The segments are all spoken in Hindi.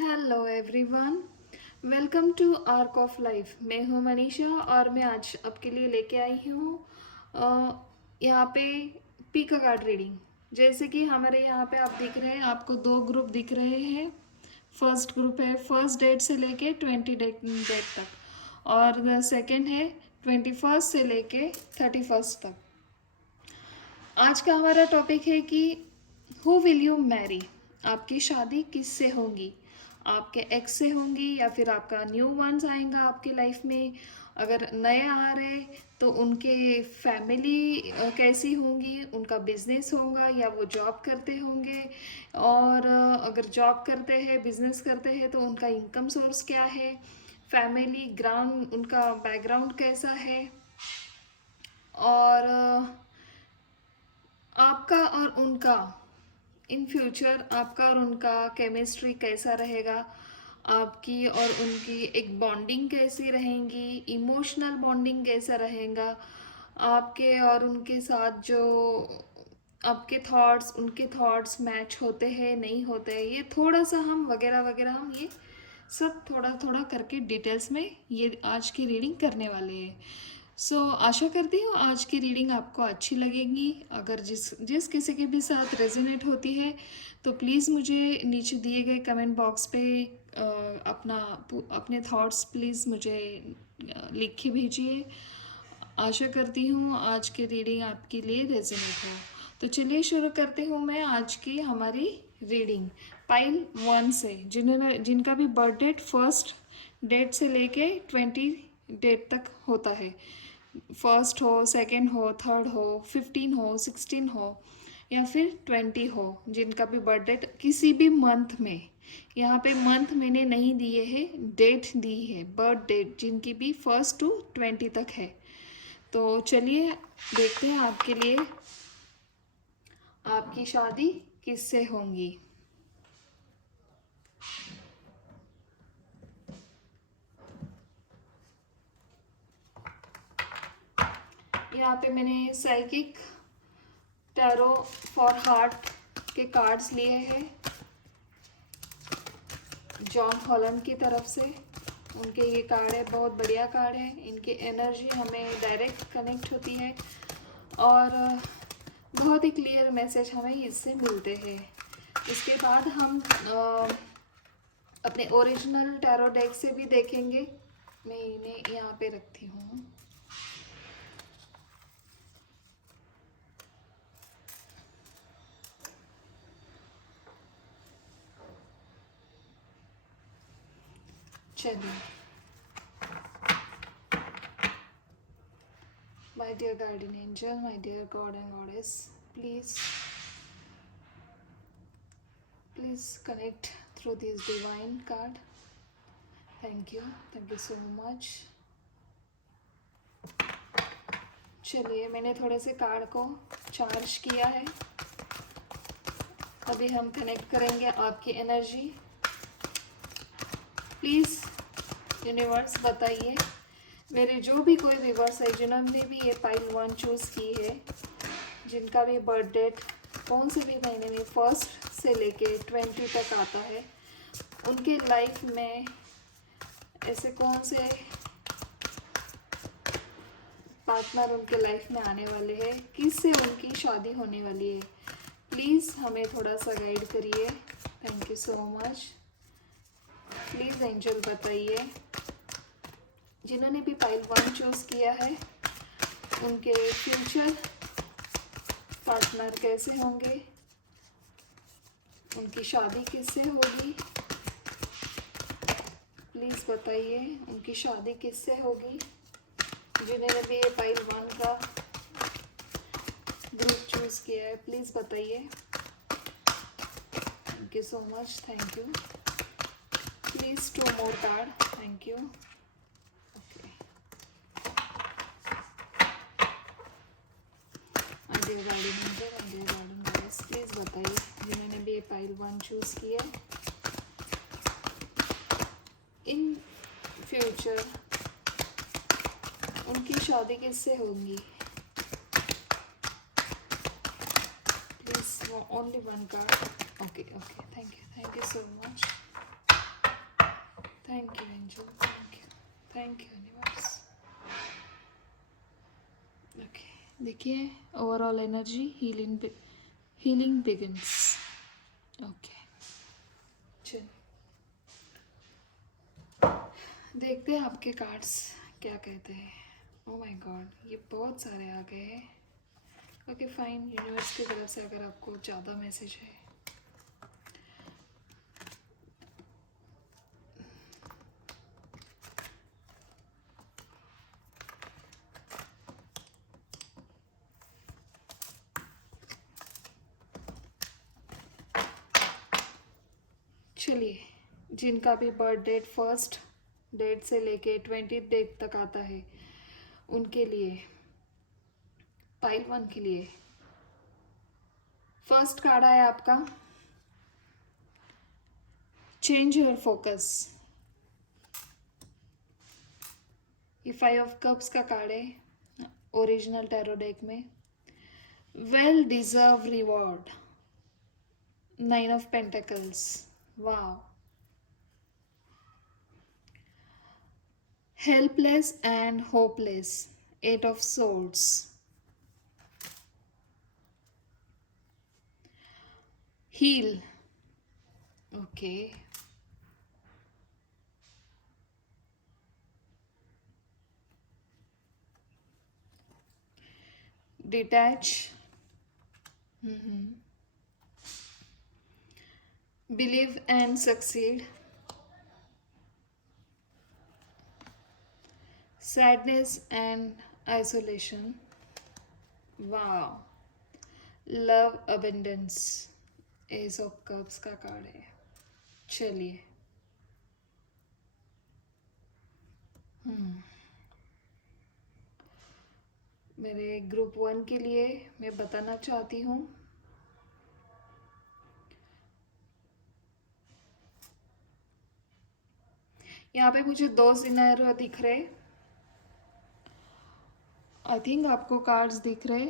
Hello everyone, welcome to arc of life. मैं हूँ मनीषा और मैं आज आपके लिए लेके आई हूँ यहाँ पे पीका कार्ड रीडिंग। जैसे कि हमारे यहाँ पे आप दिख रहे हैं, आपको दो ग्रुप दिख रहे हैं। फर्स्ट ग्रुप है फर्स्ट डेट से लेके 20 डेट तक, और सेकंड है 21 से लेके 31 तक। आज का हमारा टॉपिक है कि हु विल यू मैरी। आपकी शादी किससे होगी? आपके एक्स से होंगी या फिर आपका न्यू वंस आएगा आपकी लाइफ में? अगर नए आ रहे तो उनके फैमिली कैसी होंगी, उनका बिजनेस होगा या वो जॉब करते होंगे, और अगर जॉब करते हैं बिजनेस करते हैं तो उनका इनकम सोर्स क्या है, फैमिली ग्राउंड उनका बैकग्राउंड कैसा है, और आपका और उनका इन फ्यूचर आपका और उनका केमिस्ट्री कैसा रहेगा, आपकी और उनकी एक बॉन्डिंग कैसी रहेंगी, इमोशनल बॉन्डिंग कैसा रहेगा, आपके और उनके साथ जो आपके थॉट्स उनके थॉट्स मैच होते हैं नहीं होते हैं, ये थोड़ा सा हम वगैरह वगैरह हम ये सब थोड़ा थोड़ा करके डिटेल्स में ये आज की रीडिंग करने वाले हैं। आशा करती हूँ आज की रीडिंग आपको अच्छी लगेगी। अगर जिस जिस किसी के भी साथ रेजोनेट होती है तो प्लीज़ मुझे नीचे दिए गए कमेंट बॉक्स पे अपना अपने थॉट्स प्लीज़ मुझे लिख के भेजिए। आशा करती हूँ आज की रीडिंग आपके लिए रेजोनेट हो। तो चलिए शुरू करते हूँ मैं आज की हमारी रीडिंग पाइल 1 से, जिनका भी बर्थ डेट फर्स्ट डेट से लेके 20 डेट तक होता है। फर्स्ट हो, सेकंड हो, थर्ड हो, 15 हो, 16 हो या फिर 20 हो, जिनका भी बर्थ डेट किसी भी मंथ में, यहाँ पे मंथ मैंने नहीं दिए हैं, डेट दी है, बर्थ डेट जिनकी भी फर्स्ट टू 20 तक है। तो चलिए देखते हैं आपके लिए आपकी शादी किससे होंगी। यहाँ पे मैंने साइकिक टैरो फॉर हार्ट के कार्ड्स लिए हैं जॉन हॉलैंड की तरफ से। उनके ये कार्ड है, बहुत बढ़िया कार्ड है, इनकी एनर्जी हमें डायरेक्ट कनेक्ट होती है और बहुत ही क्लियर मैसेज हमें इससे मिलते हैं। इसके बाद हम अपने ओरिजिनल टैरो डेक से भी देखेंगे। मैं इन्हें यहाँ पे रखती हूँ। चलिए, my dear guardian angel, my dear God and Goddess, please connect through this divine card. Thank you so much. चलिए, मैंने थोड़े से कार्ड को चार्ज किया है। अभी हम कनेक्ट करेंगे आपकी एनर्जी। प्लीज़ यूनिवर्स बताइए, मेरे जो भी कोई व्यूवर्स है जिन्होंने भी ये पाइल 1 चूज़ की है, जिनका भी बर्थ डेट कौन से भी महीने में फर्स्ट से लेके 20 तक आता है, उनके लाइफ में ऐसे कौन से पार्टनर उनके लाइफ में आने वाले हैं, किससे उनकी शादी होने वाली है। प्लीज़ हमें थोड़ा सा गाइड करिए। Thank you so much. Please angel बताइए, जिन्होंने भी पाइल 1 चूज़ किया है उनके फ्यूचर पार्टनर कैसे होंगे, उनकी शादी किससे होगी। प्लीज़ बताइए उनकी शादी किससे होगी। जिन्होंने भी ये पाइल 1 का ग्रुप चूज़ किया है प्लीज़ बताइए। Thank you so much. Thank you. Please 2 more card. Thank you. dear guardian angel and dear guardian goddess, please बताइए जिन्होंने भी ये पाइल 1 चूज़ किया इन फ्यूचर उनकी शादी किससे होगी। Please only 1 card. Okay, thank you so much. Thank you angel, thank you universe. Okay, देखिए overall energy healing begins. Okay, चलिए देखते हैं आपके कार्ड्स क्या कहते हैं। ओ माय गॉड, ये बहुत सारे आ गए हैं। ओके फाइन, यूनिवर्स की तरफ से अगर आपको ज़्यादा मैसेज है। चलिए, जिनका भी बर्थ डेट फर्स्ट डेट से लेके 20 डेट तक आता है, उनके लिए पाइल 1 के लिए फर्स्ट कार्ड है आपका चेंज योर फोकस। ये 5 ऑफ कप्स का कार्ड है ओरिजिनल टैरो डेक में। Well deserve reward, 9 of pentacles, wow. Helpless and hopeless, 8 of swords. Heal, okay. Detach, believe and succeed, sadness and isolation, wow. Love abundance, ace of cups का कार्ड है। चलिए, मेरे ग्रुप 1 के लिए मैं बताना चाहती हूँ, यहाँ पे मुझे 2 सिनेरियो दिख रहे। आई थिंक आपको कार्ड्स दिख रहे।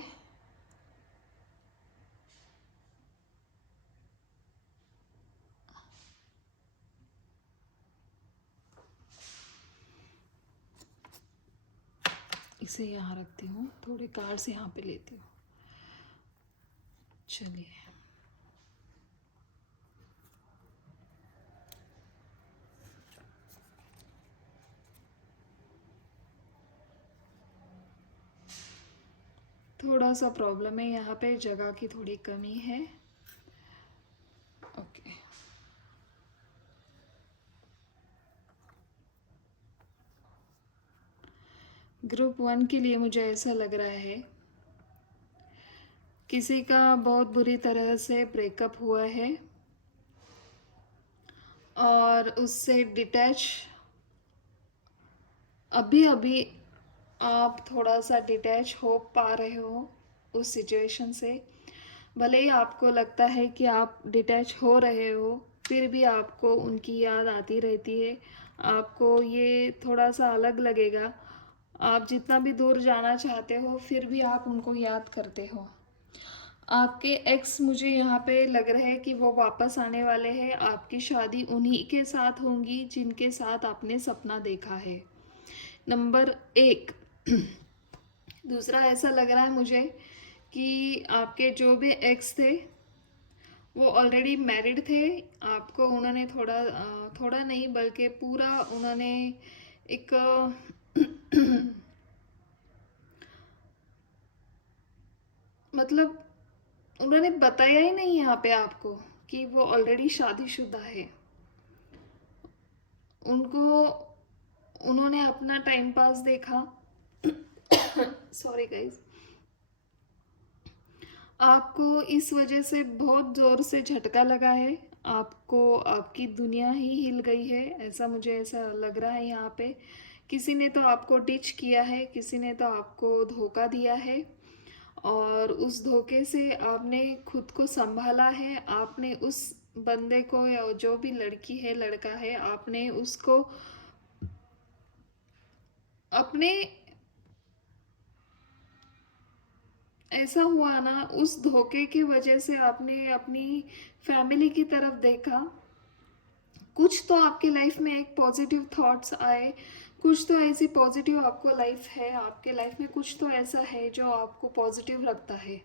इसे यहाँ रखती हूँ, थोड़े कार्ड्स यहाँ पे लेती हूँ। चलिए, थोड़ा सा प्रॉब्लम है यहाँ पे, जगह की थोड़ी कमी है। ओके, ग्रुप 1 के लिए मुझे ऐसा लग रहा है किसी का बहुत बुरी तरह से ब्रेकअप हुआ है और उससे डिटैच अभी अभी आप थोड़ा सा डिटैच हो पा रहे हो उस सिचुएशन से। भले ही आपको लगता है कि आप डिटैच हो रहे हो, फिर भी आपको उनकी याद आती रहती है। आपको ये थोड़ा सा अलग लगेगा। आप जितना भी दूर जाना चाहते हो, फिर भी आप उनको याद करते हो। आपके एक्स मुझे यहाँ पे लग रहा है कि वो वापस आने वाले हैं। आपकी शादी उन्हीं के साथ होंगी जिनके साथ आपने सपना देखा है। नंबर 1। दूसरा ऐसा लग रहा है मुझे कि आपके जो भी एक्स थे वो ऑलरेडी मैरिड थे। आपको उन्होंने थोड़ा नहीं बल्कि पूरा उन्होंने एक मतलब उन्होंने बताया ही नहीं यहाँ पे आपको कि वो ऑलरेडी शादीशुदा है। उनको उन्होंने अपना टाइम पास देखा। सॉरी गाइस, आपको इस वजह से बहुत ज़ोर से झटका लगा है। आपको आपकी दुनिया ही हिल गई है, ऐसा लग रहा है यहाँ पे। किसी ने तो आपको डिच किया है, किसी ने तो आपको धोखा दिया है और उस धोखे से आपने खुद को संभाला है। आपने उस बंदे को या जो भी लड़की है लड़का है, आपने उसको अपने ऐसा हुआ ना, उस धोखे की वजह से आपने अपनी फैमिली की तरफ देखा। कुछ तो आपके लाइफ में एक पॉजिटिव थॉट्स आए, कुछ तो ऐसी पॉजिटिव आपको लाइफ है, आपके लाइफ में कुछ तो ऐसा है जो आपको पॉजिटिव रखता है।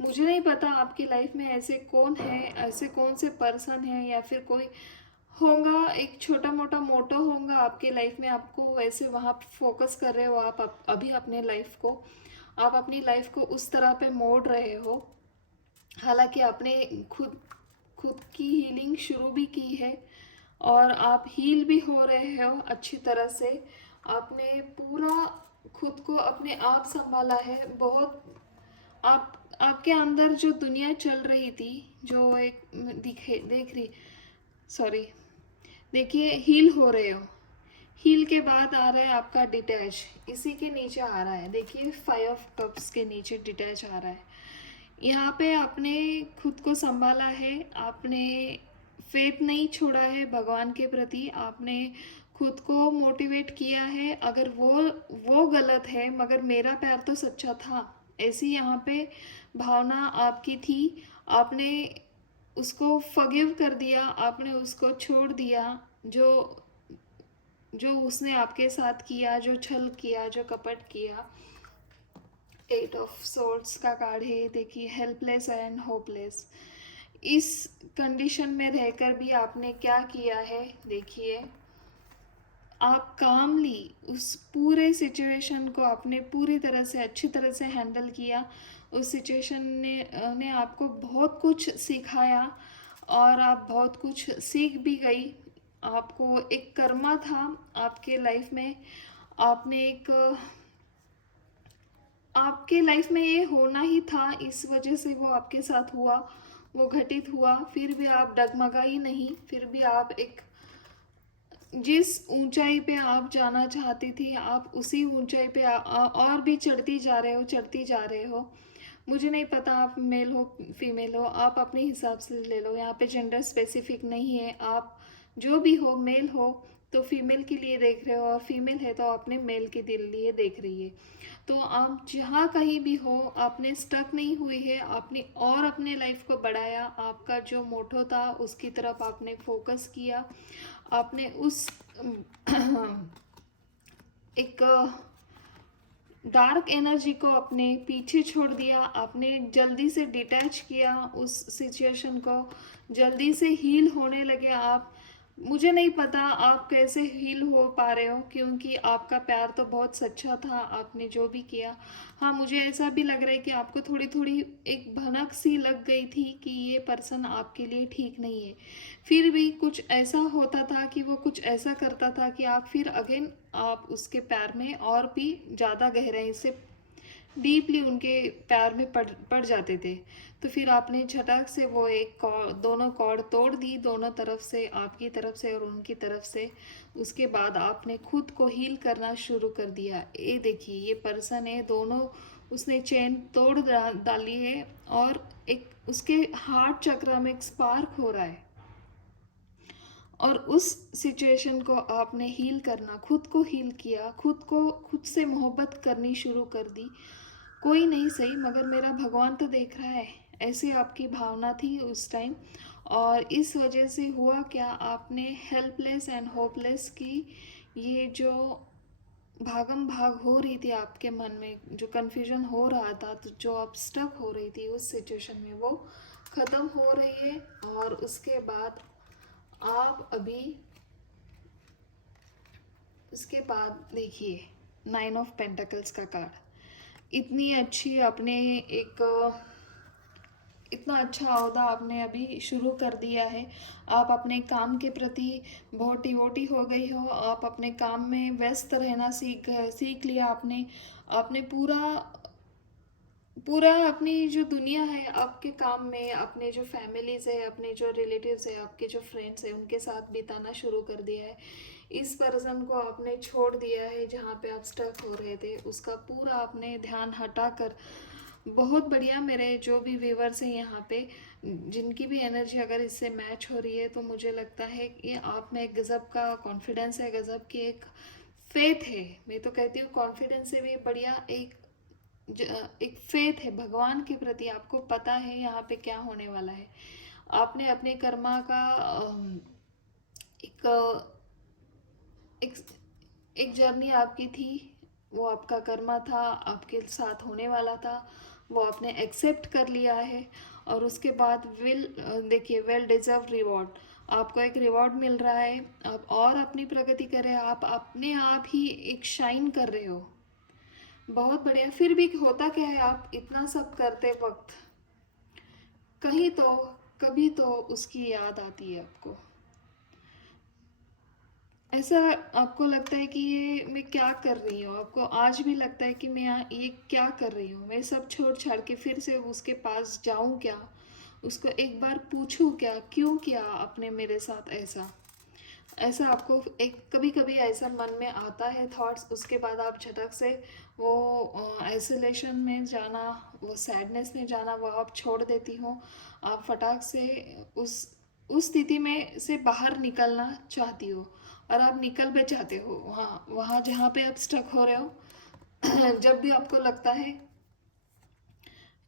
मुझे नहीं पता आपकी लाइफ में ऐसे कौन है, ऐसे कौन से पर्सन है, या फिर कोई होगा, एक छोटा मोटा मोटो होगा आपके लाइफ में, आपको वैसे वहाँ फोकस कर रहे हो आप अभी अपने लाइफ को, आप अपनी लाइफ को उस तरह पे मोड़ रहे हो। हालांकि आपने खुद खुद की हीलिंग शुरू भी की है और आप हील भी हो रहे हो अच्छी तरह से। आपने पूरा खुद को अपने आप संभाला है बहुत। आप आपके अंदर जो दुनिया चल रही थी, जो एक दिखे देख रही, सॉरी, देखिए हील हो रहे हो। हील के बाद आ रहा है आपका डिटैच, इसी के नीचे आ रहा है, देखिए 5 ऑफ कप्स के नीचे डिटैच आ रहा है। यहाँ पे आपने खुद को संभाला है, आपने फेथ नहीं छोड़ा है भगवान के प्रति, आपने खुद को मोटिवेट किया है। अगर वो गलत है मगर मेरा प्यार तो सच्चा था, ऐसी यहाँ पे भावना आपकी थी। आपने उसको फॉरगिव कर दिया, आपने उसको छोड़ दिया, जो जो उसने आपके साथ किया, जो छल किया, जो कपट किया। 8 ऑफ सोर्ड्स का कार्ड है, देखिए हेल्पलेस एंड होपलेस। इस कंडीशन में रहकर भी आपने क्या किया है, देखिए आप कामली उस पूरे सिचुएशन को आपने पूरी तरह से अच्छी तरह से हैंडल किया। उस सिचुएशन ने आपको बहुत कुछ सिखाया और आप बहुत कुछ सीख भी गई। आपको एक कर्मा था आपके लाइफ में, आपने एक आपके लाइफ में ये होना ही था, इस वजह से वो आपके साथ हुआ, वो घटित हुआ। फिर भी आप डगमगाई नहीं, फिर भी आप एक जिस ऊंचाई पे आप जाना चाहती थी, आप उसी ऊंचाई पे और भी चढ़ती जा रहे हो, चढ़ती जा रहे हो। मुझे नहीं पता आप मेल हो फीमेल हो, आप अपने हिसाब से ले लो, यहाँ पे जेंडर स्पेसिफिक नहीं है। आप जो भी हो, मेल हो तो फीमेल के लिए देख रहे हो, और फीमेल है तो अपने मेल के दिल लिए देख रही है। तो आप जहाँ कहीं भी हो, आपने स्टक नहीं हुई है, आपने और अपने लाइफ को बढ़ाया। आपका जो मोटो था उसकी तरफ आपने फोकस किया, आपने उस एक डार्क एनर्जी को अपने पीछे छोड़ दिया, आपने जल्दी से डिटैच किया उस सिचुएशन को, जल्दी से हील होने लगे आप। मुझे नहीं पता आप कैसे हील हो पा रहे हो, क्योंकि आपका प्यार तो बहुत सच्चा था, आपने जो भी किया। हाँ, मुझे ऐसा भी लग रहा है कि आपको थोड़ी थोड़ी एक भनक सी लग गई थी कि ये पर्सन आपके लिए ठीक नहीं है। फिर भी कुछ ऐसा होता था कि वो कुछ ऐसा करता था कि आप फिर अगेन आप उसके प्यार में और भी ज़्यादा गहराई से डीपली उनके प्यार में पड़ जाते थे। तो फिर आपने झटक से वो एक दोनों कॉर्ड तोड़ दी, दोनों तरफ से, आपकी तरफ से और उनकी तरफ से। उसके बाद आपने खुद को हील करना शुरू कर दिया। ये देखिए, ये पर्सन है, दोनों उसने चेन तोड़ डाली है और एक उसके हार्ट चक्र में एक स्पार्क हो रहा है। और उस सिचुएशन को आपने हील करना, खुद को हील किया, खुद से मोहब्बत करनी शुरू कर दी। कोई नहीं सही मगर मेरा भगवान तो देख रहा है, ऐसी आपकी भावना थी उस टाइम। और इस वजह से हुआ क्या, आपने हेल्पलेस एंड होपलेस की ये जो भागम भाग हो रही थी आपके मन में, जो कन्फ्यूजन हो रहा था, तो जो आप स्टक हो रही थी उस सिचुएशन में, वो ख़त्म हो रही है। और उसके बाद आप अभी उसके बाद देखिए 9 ऑफ पेंटिकल्स का कार्ड। इतनी अच्छी आपने एक इतना अच्छा अहदा आपने अभी शुरू कर दिया है। आप अपने काम के प्रति बहुत डिवोटी हो गई हो, आप अपने काम में व्यस्त रहना सीख लिया आपने। आपने पूरा पूरा अपनी जो दुनिया है आपके काम में, अपने जो फैमिलीज़ है, अपने जो रिलेटिव्स है, आपके जो फ्रेंड्स हैं, उनके साथ बिताना शुरू कर दिया है। इस पर्सन को आपने छोड़ दिया है, जहाँ पे आप स्टक हो रहे थे उसका पूरा आपने ध्यान हटा कर। बहुत बढ़िया, मेरे जो भी व्यूवर्स हैं यहाँ पे, जिनकी भी एनर्जी अगर इससे मैच हो रही है, तो मुझे लगता है कि आप में एक गज़ब का कॉन्फिडेंस है, गज़ब की एक फेथ है। मैं तो कहती हूँ कॉन्फिडेंस से भी बढ़िया एक फेथ है भगवान के प्रति। आपको पता है यहाँ पे क्या होने वाला है। आपने अपने कर्मा का एक एक एक जर्नी आपकी थी, वो आपका कर्मा था, आपके साथ होने वाला था, वो आपने एक्सेप्ट कर लिया है। और उसके बाद देखिए, वेल डिजर्व रिवॉर्ड, आपको एक रिवॉर्ड मिल रहा है। आप और अपनी प्रगति कर रहे हैं, आप अपने आप ही एक शाइन कर रहे हो। बहुत बढ़िया। फिर भी होता क्या है, आप इतना सब करते वक्त कहीं तो कभी तो उसकी याद आती है आपको। ऐसा आपको लगता है कि ये मैं क्या कर रही हूँ, आपको आज भी लगता है कि मैं ये क्या कर रही हूँ, मैं सब छोड़ छाड़ के फिर से उसके पास जाऊँ क्या, उसको एक बार पूछूँ क्या, क्यों किया आपने मेरे साथ ऐसा। ऐसा आपको एक कभी कभी ऐसा मन में आता है थॉट्स, उसके बाद आप झटक से वो आइसोलेशन में जाना, वो सैडनेस में जाना, वो आप छोड़ देती हो। आप फटाक से उस उस स्थिति में से बाहर निकलना चाहती हो, और आप निकल भी जाते हो वहाँ वहाँ जहाँ पे आप स्टक हो रहे हो। जब भी आपको लगता है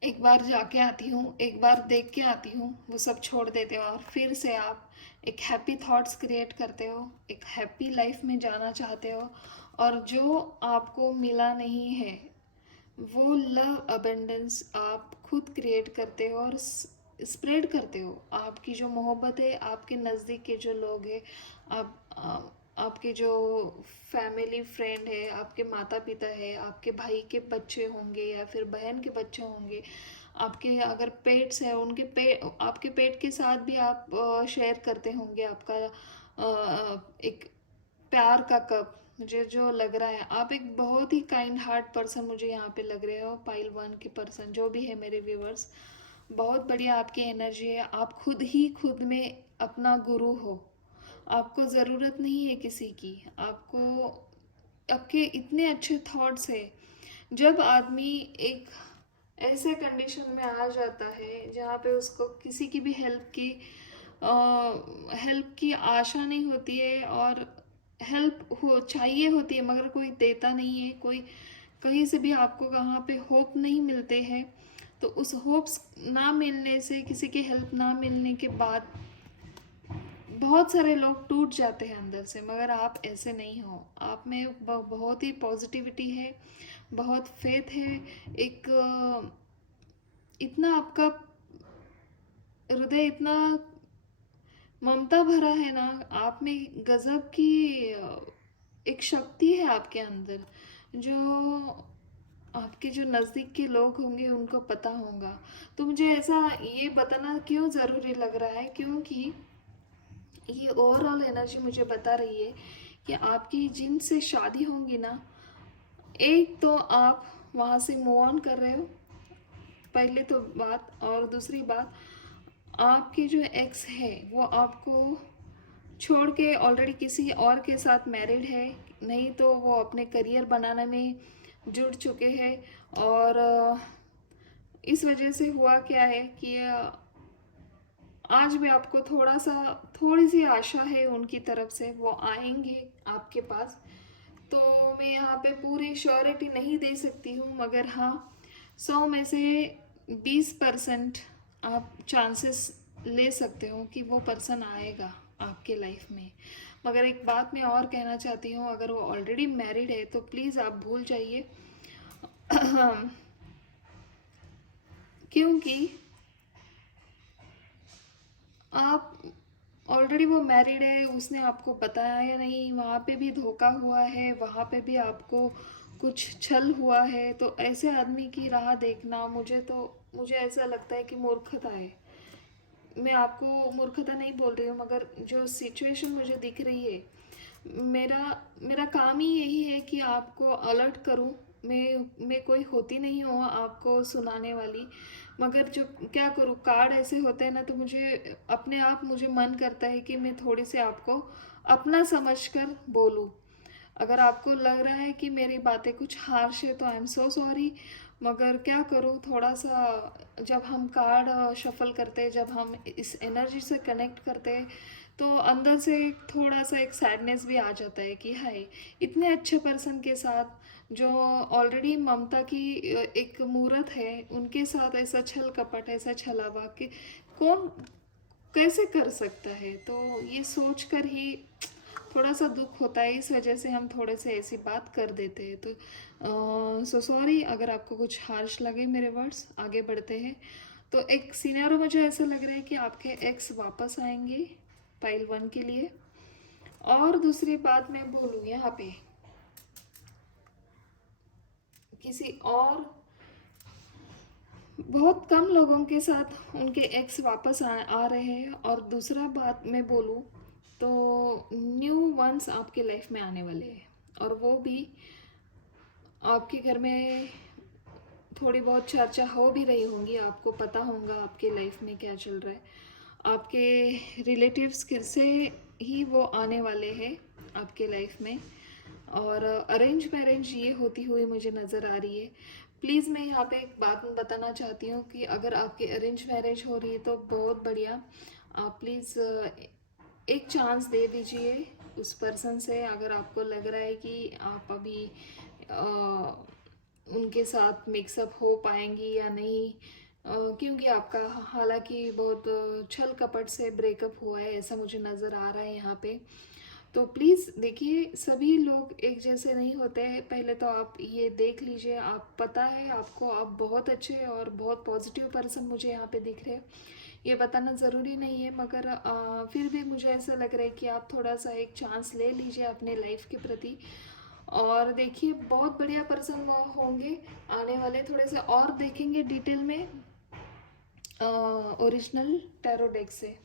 एक बार जाके आती हूँ, एक बार देख के आती हूँ, वो सब छोड़ देते हो और फिर से आप एक हैप्पी थॉट्स क्रिएट करते हो, एक हैप्पी लाइफ में जाना चाहते हो। और जो आपको मिला नहीं है, वो लव अबेंडेंस आप खुद क्रिएट करते हो और स्प्रेड करते हो। आपकी जो मोहब्बत है, आपके नज़दीक के जो लोग हैं, आपके जो फैमिली फ्रेंड है, आपके माता पिता है, आपके भाई के बच्चे होंगे या फिर बहन के बच्चे होंगे, आपके अगर पेट्स हैं, आपके पेट के साथ भी आप शेयर करते होंगे आपका एक प्यार का कप। मुझे जो लग रहा है, आप एक बहुत ही काइंड हार्ट पर्सन मुझे यहाँ पे लग रहे हो, पाइल वन के पर्सन जो भी है मेरे व्यूवर्स। बहुत बढ़िया आपकी एनर्जी है, आप खुद ही खुद में अपना गुरु हो। आपको ज़रूरत नहीं है किसी की, आपको आपके इतने अच्छे थॉट्स है। जब आदमी एक ऐसे कंडीशन में आ जाता है जहाँ पे उसको किसी की भी हेल्प की आशा नहीं होती है, और हेल्प हो चाहिए होती है मगर कोई देता नहीं है, कोई कहीं से भी आपको कहाँ पे होप नहीं मिलते हैं, तो उस होप्स ना मिलने से, किसी की हेल्प ना मिलने के बाद बहुत सारे लोग टूट जाते हैं अंदर से। मगर आप ऐसे नहीं हो, आप में बहुत ही पॉजिटिविटी है, बहुत फेथ है, एक इतना आपका हृदय इतना ममता भरा है ना, आप में गजब की एक शक्ति है आपके अंदर, जो आपके जो नज़दीक के लोग होंगे उनको पता होगा। तो मुझे ऐसा ये बताना क्यों ज़रूरी लग रहा है, क्योंकि ये ओवरऑल एनर्जी मुझे बता रही है कि आपकी जिनसे शादी होंगी ना, एक तो आप वहाँ से मूव ऑन कर रहे हो, पहले तो बात। और दूसरी बात, आपके जो एक्स है वो आपको छोड़ के ऑलरेडी किसी और के साथ मैरिड है, नहीं तो वो अपने करियर बनाने में जुड़ चुके हैं। और इस वजह से हुआ क्या है कि आज भी आपको थोड़ी सी आशा है उनकी तरफ से, वो आएंगे आपके पास। तो मैं यहाँ पे पूरी श्योरिटी नहीं दे सकती हूँ, मगर हाँ, 100 में से 20% आप चांसेस ले सकते हो कि वो पर्सन आएगा आपके लाइफ में। मगर एक बात मैं और कहना चाहती हूँ, अगर वो ऑलरेडी मैरिड है तो प्लीज़ आप भूल जाइए। क्योंकि आप ऑलरेडी वो मैरिड है, उसने आपको बताया या नहीं, वहाँ पे भी धोखा हुआ है, वहाँ पे भी आपको कुछ छल हुआ है। तो ऐसे आदमी की राह देखना, मुझे ऐसा लगता है कि मूर्खता है। मैं आपको मूर्खता नहीं बोल रही हूँ, मगर जो सिचुएशन मुझे दिख रही है, मेरा मेरा काम ही यही है कि आपको अलर्ट करूँ। मैं कोई होती नहीं हूँ आपको सुनाने वाली, मगर जो क्या करूँ, कार्ड ऐसे होते हैं ना, तो मुझे अपने आप मुझे मन करता है कि मैं थोड़ी सी आपको अपना समझकर बोलूँ। अगर आपको लग रहा है कि मेरी बातें कुछ हार्श है तो आई एम सो सॉरी, मगर क्या करूँ, थोड़ा सा जब हम कार्ड शफल करते हैं, जब हम इस एनर्जी से कनेक्ट करते हैं, तो अंदर से थोड़ा सा एक सैडनेस भी आ जाता है कि हाय, इतने अच्छे पर्सन के साथ जो ऑलरेडी ममता की एक मूरत है, उनके साथ ऐसा छल कपट, ऐसा छलावा कि कौन कैसे कर सकता है? तो ये सोच कर ही थोड़ा सा दुख होता है, इस वजह से हम थोड़े से ऐसी बात कर देते हैं। तो सो सॉरी अगर आपको कुछ हार्श लगे मेरे वर्ड्स। आगे बढ़ते हैं। तो एक सिनेरियो मुझे ऐसा लग रहा है कि आपके एक्स वापस आएंगे पाइल 1 के लिए। और दूसरी बात मैं बोलूँ यहाँ पे, किसी और बहुत कम लोगों के साथ उनके एक्स वापस आ रहे हैं। और दूसरा बात मैं बोलूँ तो न्यू वंस आपके लाइफ में आने वाले हैं, और वो भी आपके घर में थोड़ी बहुत चर्चा हो भी रही होंगी, आपको पता होगा आपके लाइफ में क्या चल रहा है। आपके रिलेटिव्स से ही वो आने वाले हैं आपके लाइफ में। और अरेंज मैरिज ये होती हुई मुझे नज़र आ रही है। प्लीज़ मैं यहाँ पे एक बात बताना चाहती हूँ कि अगर आपकी अरेंज मैरिज हो रही है तो बहुत बढ़िया। आप प्लीज़ एक चांस दे दीजिए उस पर्सन से, अगर आपको लग रहा है कि आप अभी उनके साथ मिक्सअप हो पाएंगी या नहीं। क्योंकि आपका हालांकि बहुत छल कपट से ब्रेकअप हुआ है, ऐसा मुझे नज़र आ रहा है यहाँ पे। तो प्लीज़ देखिए, सभी लोग एक जैसे नहीं होते हैं। पहले तो आप ये देख लीजिए, आप पता है आपको, आप बहुत अच्छे और बहुत पॉजिटिव पर्सन मुझे यहाँ पे दिख रहे हैं। ये बताना ज़रूरी नहीं है, मगर फिर भी मुझे ऐसा लग रहा है कि आप थोड़ा सा एक चांस ले लीजिए अपने लाइफ के प्रति। और देखिए, बहुत बढ़िया पर्सन वो होंगे आने वाले। थोड़े से और देखेंगे डिटेल में ओरिजिनल टैरो डेक से।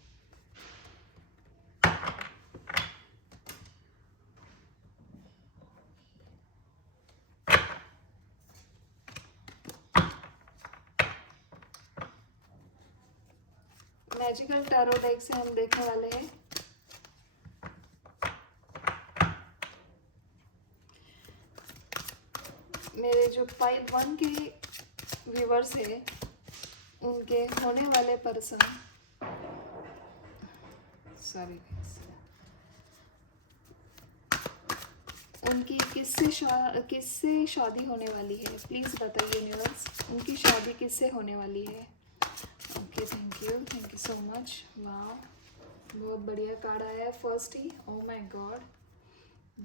मैजिकल टैरो डेक से हम देखने वाले हैं मेरे जो पाइल 1 के व्यूवर्स हैं उनके होने वाले पर्सन, सॉरी, उनकी किससे शादी होने वाली है? प्लीज़ बताइए यूनिवर्स, उनकी शादी किससे होने वाली है? Okay, thank you so much. वाह, बहुत बढ़िया कार्ड आया है first he. Oh my God,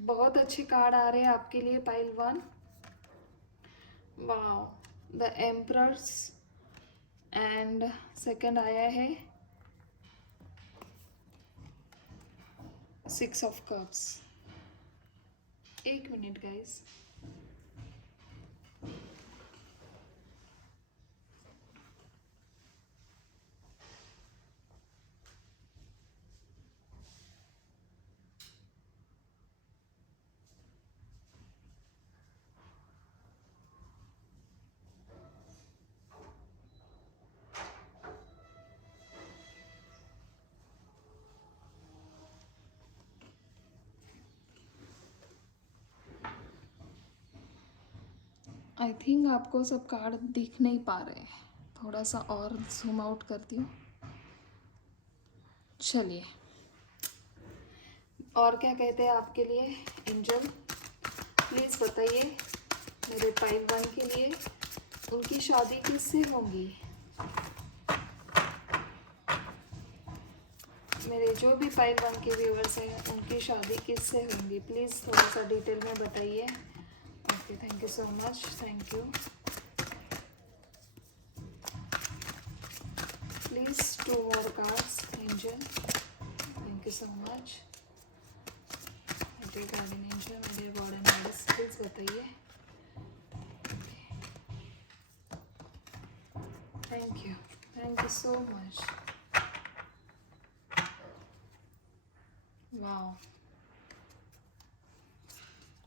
बहुत अच्छे कार्ड आ रहे हैं आपके लिए पाइल 1। वाह, द एम्परर्स, एंड सेकंड आया है 6 ऑफ कप्स। एक मिनट गाइस, आई थिंक आपको सब कार्ड दिख नहीं पा रहे हैं, थोड़ा सा और जूम आउट करती हूँ। चलिए, और क्या कहते हैं आपके लिए एंजल? प्लीज़ बताइए मेरे पाइल 1 के लिए, उनकी शादी किससे होगी? मेरे जो भी पाइल 1 के व्यूवर्स हैं उनकी शादी किससे होंगी? प्लीज़ थोड़ा सा डिटेल में बताइए। Okay, thank you so much, thank you. Please 2 more cards angel, thank you so much. मेरे गार्डन एंजल, मेरे गॉड एंड गॉडेस, प्लीज़ बताइए। Thank you so much. वाह,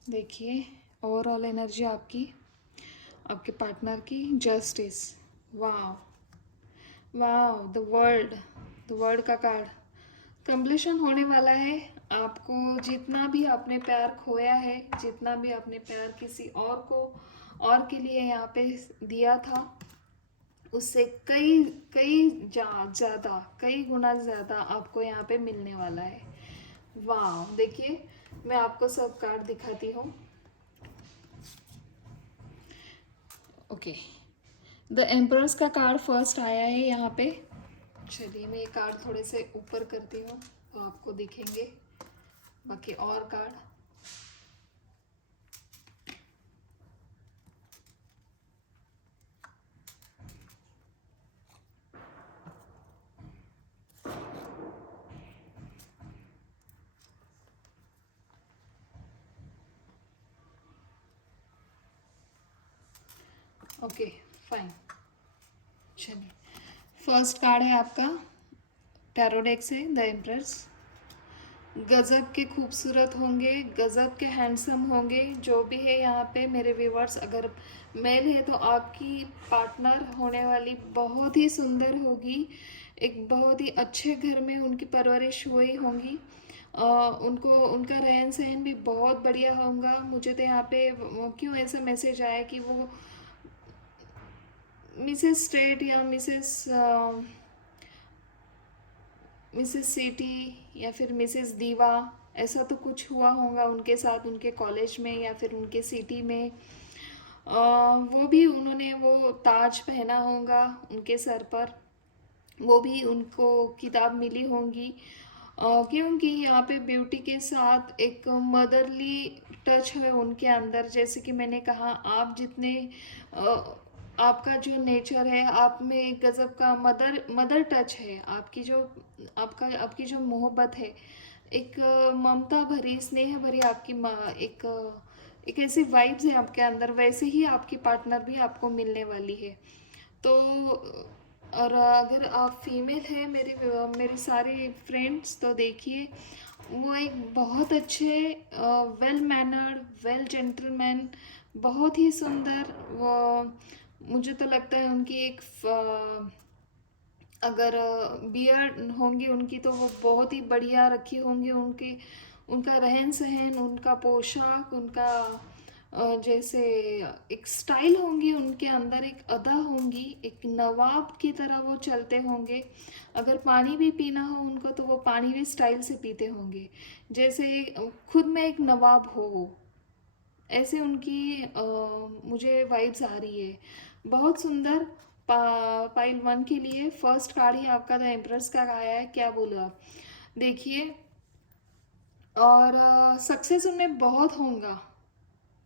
देखिए ओवरऑल एनर्जी आपकी, आपके पार्टनर की जस्टिस। वाह वाह, द वर्ल्ड का कार्ड। कंप्लीशन होने वाला है। आपको जितना भी आपने प्यार खोया है, जितना भी आपने प्यार किसी और के लिए यहाँ पे दिया था, उससे कई कई ज़्यादा, कई गुना ज़्यादा आपको यहाँ पे मिलने वाला है। वाह, देखिए मैं आपको सब कार्ड दिखाती हूँ। ओके, द एम्परर्स का कार्ड फर्स्ट आया है यहाँ पे, चलिए मैं ये कार्ड थोड़े से ऊपर करती हूँ तो आपको दिखेंगे बाकी और कार्ड। Okay fine. चलिए फर्स्ट कार्ड है आपका टैरो डेक से द एम्प्रेस। गजब के खूबसूरत होंगे, गजब के हैंडसम होंगे जो भी है यहाँ पे मेरे व्यूवर्स। अगर मेल है तो आपकी पार्टनर होने वाली बहुत ही सुंदर होगी, एक बहुत ही अच्छे घर में उनकी परवरिश हुई होंगी। उनको उनका रहन सहन भी बहुत बढ़िया होगा। मुझे तो यहाँ पे क्यों ऐसा मैसेज आया कि वो मिसेस स्ट्रेट या मिसेस सिटी या फिर मिसेस दीवा, ऐसा तो कुछ हुआ होगा उनके साथ उनके कॉलेज में या फिर उनके सिटी में। वो भी उन्होंने वो ताज पहना होगा उनके सर पर, वो भी उनको किताब मिली होंगी। क्योंकि यहाँ पे ब्यूटी के साथ एक मदरली टच है उनके अंदर। जैसे कि मैंने कहा आप जितने आपका जो नेचर है आप में एक गज़ब का मदर मदर टच है। आपकी जो मोहब्बत है, एक ममता भरी स्नेह भरी आपकी एक ऐसी वाइब्स है आपके अंदर, वैसे ही आपकी पार्टनर भी आपको मिलने वाली है। तो और अगर आप फीमेल हैं मेरी सारी फ्रेंड्स, तो देखिए वो एक बहुत अच्छे वेल मैनर्ड वेल जेंटलमैन, बहुत ही सुंदर वो। मुझे तो लगता है उनकी एक अगर बियर्ड होंगी उनकी तो वो बहुत ही बढ़िया रखी होंगी। उनका रहन सहन, उनका पोशाक, उनका जैसे एक स्टाइल होंगी उनके अंदर, एक अदा होंगी, एक नवाब की तरह वो चलते होंगे। अगर पानी भी पीना हो उनको तो वो पानी भी स्टाइल से पीते होंगे, जैसे खुद में एक नवाब हो वो। ऐसे उनकी मुझे वाइब्स आ रही है। बहुत सुंदर। पाइल वन के लिए फर्स्ट कार्ड ही आपका द एम्प्रेस का आया है। क्या बोलो आप, देखिए। और सक्सेस उनमें बहुत होगा।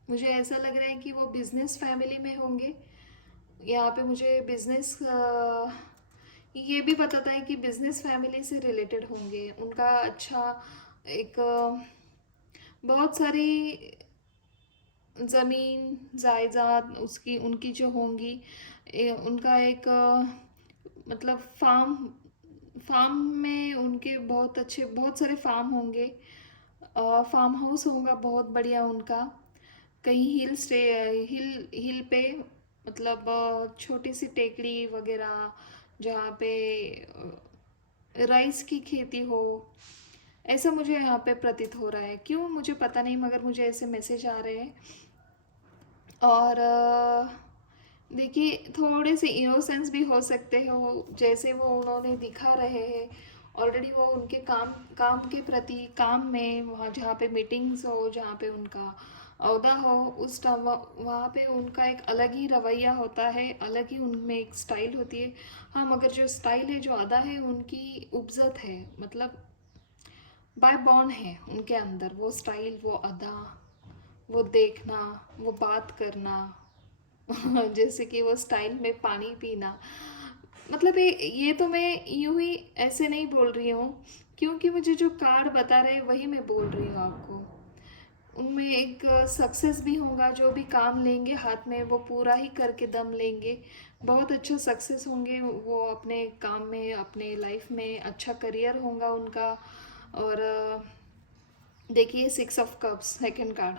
मुझे ऐसा लग रहा है कि वो बिजनेस फैमिली में होंगे। यहाँ पे मुझे बिजनेस ये भी बताता है कि बिजनेस फैमिली से रिलेटेड होंगे। उनका अच्छा एक बहुत सारी ज़मीन जायदाद उसकी उनकी जो होंगी, उनका एक मतलब फार्म फार्म में उनके बहुत अच्छे बहुत सारे फार्म होंगे। फार्म हाउस होगा बहुत बढ़िया उनका, कहीं हिल हिल पे, मतलब छोटी सी टेकड़ी वगैरह जहाँ पे राइस की खेती हो। ऐसा मुझे यहाँ पे प्रतीत हो रहा है, क्यों मुझे पता नहीं मगर मुझे ऐसे मैसेज आ रहे हैं। और देखिए थोड़े से इनोसेंस भी हो सकते हैं वो, जैसे वो उन्होंने दिखा रहे हैं। ऑलरेडी वो उनके काम काम के प्रति काम में वहाँ जहाँ पे मीटिंग्स हो, जहाँ पे उनका अहदा हो, उस टाइम वहाँ पे उनका एक अलग ही रवैया होता है, अलग ही उनमें एक स्टाइल होती है। हाँ मगर जो स्टाइल है जो अदा है उनकी उपजत है, मतलब बाय बॉर्न है उनके अंदर वो स्टाइल, वो अदा, वो देखना, वो बात करना जैसे कि वो स्टाइल में पानी पीना। मतलब ये तो मैं यूं ही ऐसे नहीं बोल रही हूँ, क्योंकि मुझे जो कार्ड बता रहे हैं वही मैं बोल रही हूँ आपको। उनमें एक सक्सेस भी होगा, जो भी काम लेंगे हाथ में वो पूरा ही करके दम लेंगे। बहुत अच्छा सक्सेस होंगे वो अपने काम में, अपने लाइफ में अच्छा करियर होगा उनका। और देखिए 6 ऑफ कप्स सेकंड कार्ड,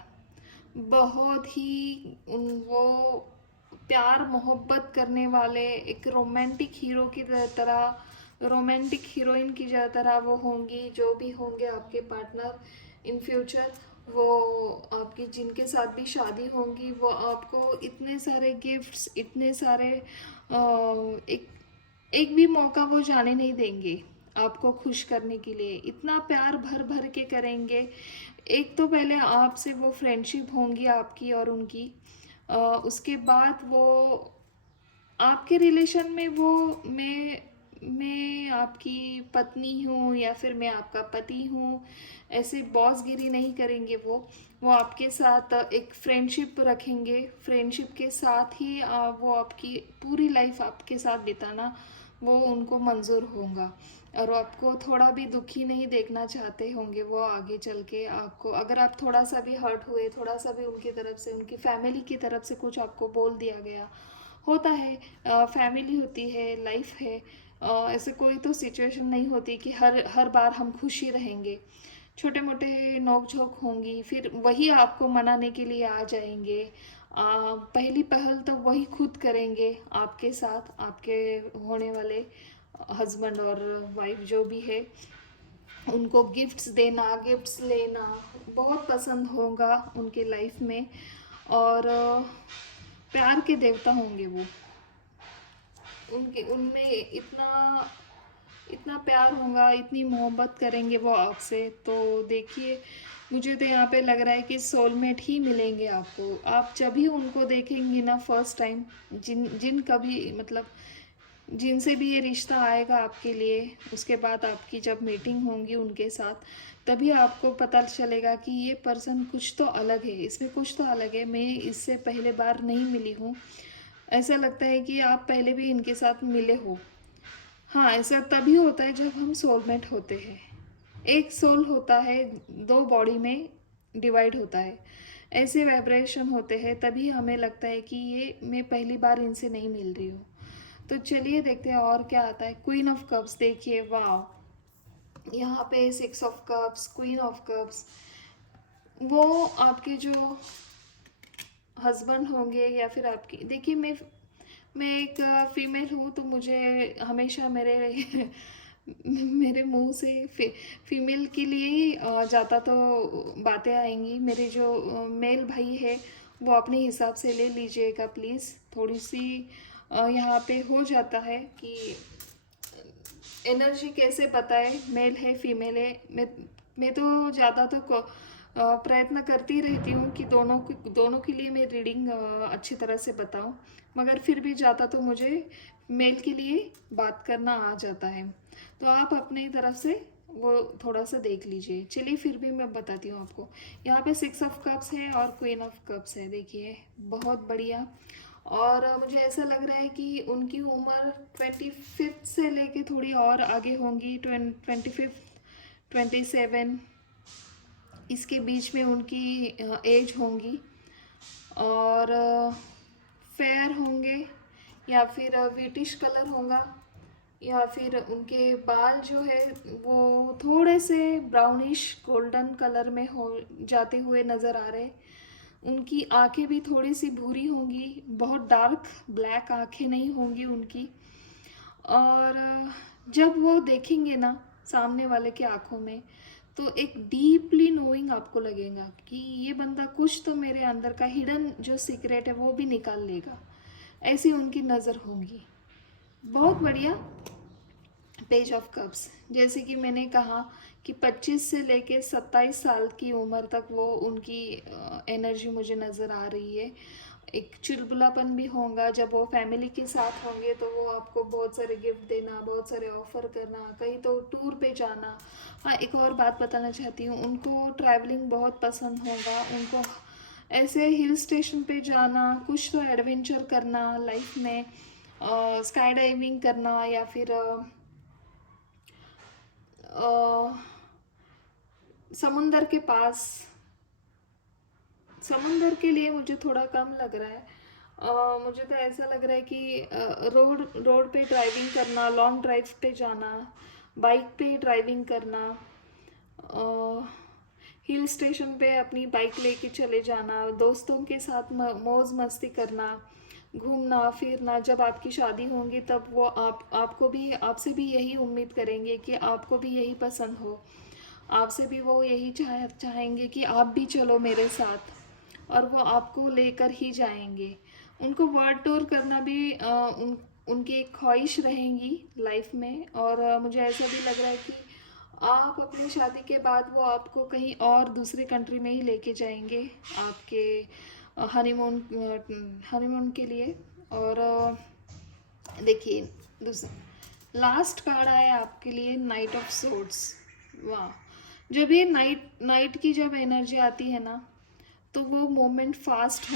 बहुत ही वो प्यार मोहब्बत करने वाले एक रोमांटिक हीरो की तरह, रोमांटिक हीरोइन की तरह वो होंगी। जो भी होंगे आपके पार्टनर इन फ्यूचर, वो आपकी जिनके साथ भी शादी होंगी वो आपको इतने सारे गिफ्ट्स, इतने सारे एक एक भी मौका वो जाने नहीं देंगे आपको खुश करने के लिए। इतना प्यार भर भर के करेंगे। एक तो पहले आपसे वो फ्रेंडशिप होंगी आपकी और उनकी, उसके बाद वो आपके रिलेशन में वो मैं मैं आपकी पत्नी हूँ या फिर मैं आपका पति हूँ, ऐसे बॉसगिरी नहीं करेंगे वो आपके साथ एक फ्रेंडशिप रखेंगे। फ्रेंडशिप के साथ ही वो आपकी पूरी लाइफ आपके साथ बिताना वो उनको मंजूर होगा। और वो आपको थोड़ा भी दुखी नहीं देखना चाहते होंगे वो आगे चल के आपको। अगर आप थोड़ा सा भी हर्ट हुए, थोड़ा सा भी उनकी तरफ से, उनकी फैमिली की तरफ से कुछ आपको बोल दिया गया, होता है, फैमिली होती है, लाइफ है। ऐसे कोई तो सिचुएशन नहीं होती कि हर हर बार हम खुशी रहेंगे। छोटे मोटे नोक झोंक होंगी, फिर वही आपको मनाने के लिए आ जाएंगे। पहली पहल तो वही खुद करेंगे आपके साथ, आपके होने वाले हस्बैंड और वाइफ जो भी है। उनको गिफ्ट्स देना, गिफ्ट्स लेना बहुत पसंद होगा उनके लाइफ में। और प्यार के देवता होंगे वो। उनके उनमें इतना इतना प्यार होगा, इतनी मोहब्बत करेंगे वो आपसे। तो देखिए, मुझे तो यहाँ पे लग रहा है कि सोलमेट ही मिलेंगे आपको। आप जब भी उनको देखेंगी ना फर्स्ट टाइम, जिन जिन कभी मतलब जिनसे भी ये रिश्ता आएगा आपके लिए, उसके बाद आपकी जब मीटिंग होंगी उनके साथ, तभी आपको पता चलेगा कि ये पर्सन कुछ तो अलग है, इसमें कुछ तो अलग है, मैं इससे पहले बार नहीं मिली हूँ। ऐसा लगता है कि आप पहले भी इनके साथ मिले हो। हाँ, ऐसा तभी होता है जब हम सोलमेट होते हैं। एक सोल होता है, दो बॉडी में डिवाइड होता है। ऐसे वाइब्रेशन होते हैं, तभी हमें लगता है कि ये मैं पहली बार इनसे नहीं मिल रही हूँ। तो चलिए देखते हैं और क्या आता है। क्वीन ऑफ कप्स, देखिए वाह, यहाँ पे 6 of cups, queen of cups. वो आपके जो हस्बैंड होंगे या फिर आपकी, देखिए मैं एक फीमेल हूँ, तो मुझे हमेशा मेरे मेरे मुंह से फीमेल के लिए ही ज़्यादा तो बातें आएंगी। मेरे जो मेल भाई है वो अपने हिसाब से ले लीजिएगा प्लीज़। थोड़ी सी यहाँ पे हो जाता है कि एनर्जी कैसे बताए मेल है फीमेल है। मैं तो ज़्यादा तो प्रयत्न करती रहती हूँ कि दोनों के लिए मैं रीडिंग अच्छी तरह से बताऊँ, मगर फिर भी ज़्यादा तो मुझे मेल के लिए बात करना आ जाता है। तो आप अपनी तरफ से वो थोड़ा सा देख लीजिए। चलिए फिर भी मैं बताती हूँ आपको। यहाँ पे 6 ऑफ कप्स है और क्वीन ऑफ कप्स है, देखिए बहुत बढ़िया। और मुझे ऐसा लग रहा है कि उनकी उम्र 25 से लेके थोड़ी और आगे होंगी। 25, 27 इसके बीच में उनकी एज होंगी। और फेयर होंगे या फिर विटिश कलर होगा, या फिर उनके बाल जो है वो थोड़े से ब्राउनिश गोल्डन कलर में हो जाते हुए नज़र आ रहे। उनकी आंखें भी थोड़ी सी भूरी होंगी, बहुत डार्क ब्लैक आंखें नहीं होंगी उनकी। और जब वो देखेंगे ना सामने वाले के आंखों में, तो एक डीपली नोइंग आपको लगेगा कि ये बंदा कुछ तो मेरे अंदर का हिडन जो सीक्रेट है वो भी निकाल लेगा। ऐसी उनकी नज़र होंगी। बहुत बढ़िया। पेज ऑफ कप्स, जैसे कि मैंने कहा कि 25 से लेके 27 साल की उम्र तक वो उनकी एनर्जी मुझे नज़र आ रही है। एक चुलबुलापन भी होगा। जब वो फैमिली के साथ होंगे तो वो आपको बहुत सारे गिफ्ट देना, बहुत सारे ऑफर करना, कहीं तो टूर पे जाना। हाँ, एक और बात बताना चाहती हूँ, उनको ट्रैवलिंग बहुत पसंद होगा। उनको ऐसे हिल स्टेशन पे जाना, कुछ तो एडवेंचर करना लाइफ में, स्काई डाइविंग करना, या फिर समुंदर के पास। समुंदर के लिए मुझे थोड़ा कम लग रहा है। मुझे तो ऐसा लग रहा है कि रोड रोड पे ड्राइविंग करना, लॉन्ग ड्राइव पे जाना, बाइक पे ड्राइविंग करना, हिल स्टेशन पे अपनी बाइक लेके चले जाना, दोस्तों के साथ मौज मस्ती करना, घूमना फिरना। जब आपकी शादी होगी तब वो आपको भी, आपसे भी यही उम्मीद करेंगे कि आपको भी यही पसंद हो। आपसे भी वो यही चाहेंगे कि आप भी चलो मेरे साथ, और वो आपको लेकर ही जाएंगे। उनको वर्ल्ड टूर करना भी उनकी एक ख्वाहिश रहेंगी लाइफ में। और मुझे ऐसा भी लग रहा है कि आप अपनी शादी के बाद वो आपको कहीं और दूसरे कंट्री में ही लेके जाएंगे आपके हनीमून हनीमून के लिए। और देखिए लास्ट कार्ड आया आपके लिए नाइट ऑफ सोर्ड्स। वाह, जब ये नाइट नाइट की जब एनर्जी आती है ना, तो वो मोमेंट फास्ट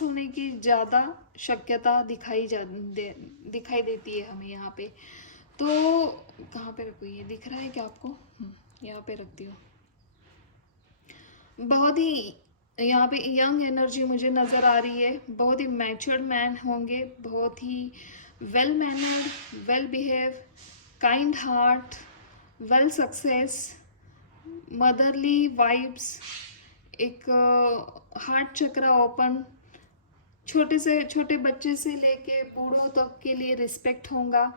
होने की ज़्यादा शक्यता दिखाई देती है हमें यहाँ पे। तो कहाँ पे रखूँ, ये दिख रहा है क्या आपको? यहाँ पे रखती हूँ। बहुत ही यहाँ पे यंग एनर्जी मुझे नज़र आ रही है। बहुत ही मैच्योर्ड मैन होंगे, बहुत ही well mannered, well behave, kind heart, well success, motherly vibes, एक हार्ट चक्रा ओपन, छोटे से छोटे बच्चे से लेके बूढ़ों तक के लिए रिस्पेक्ट होगा।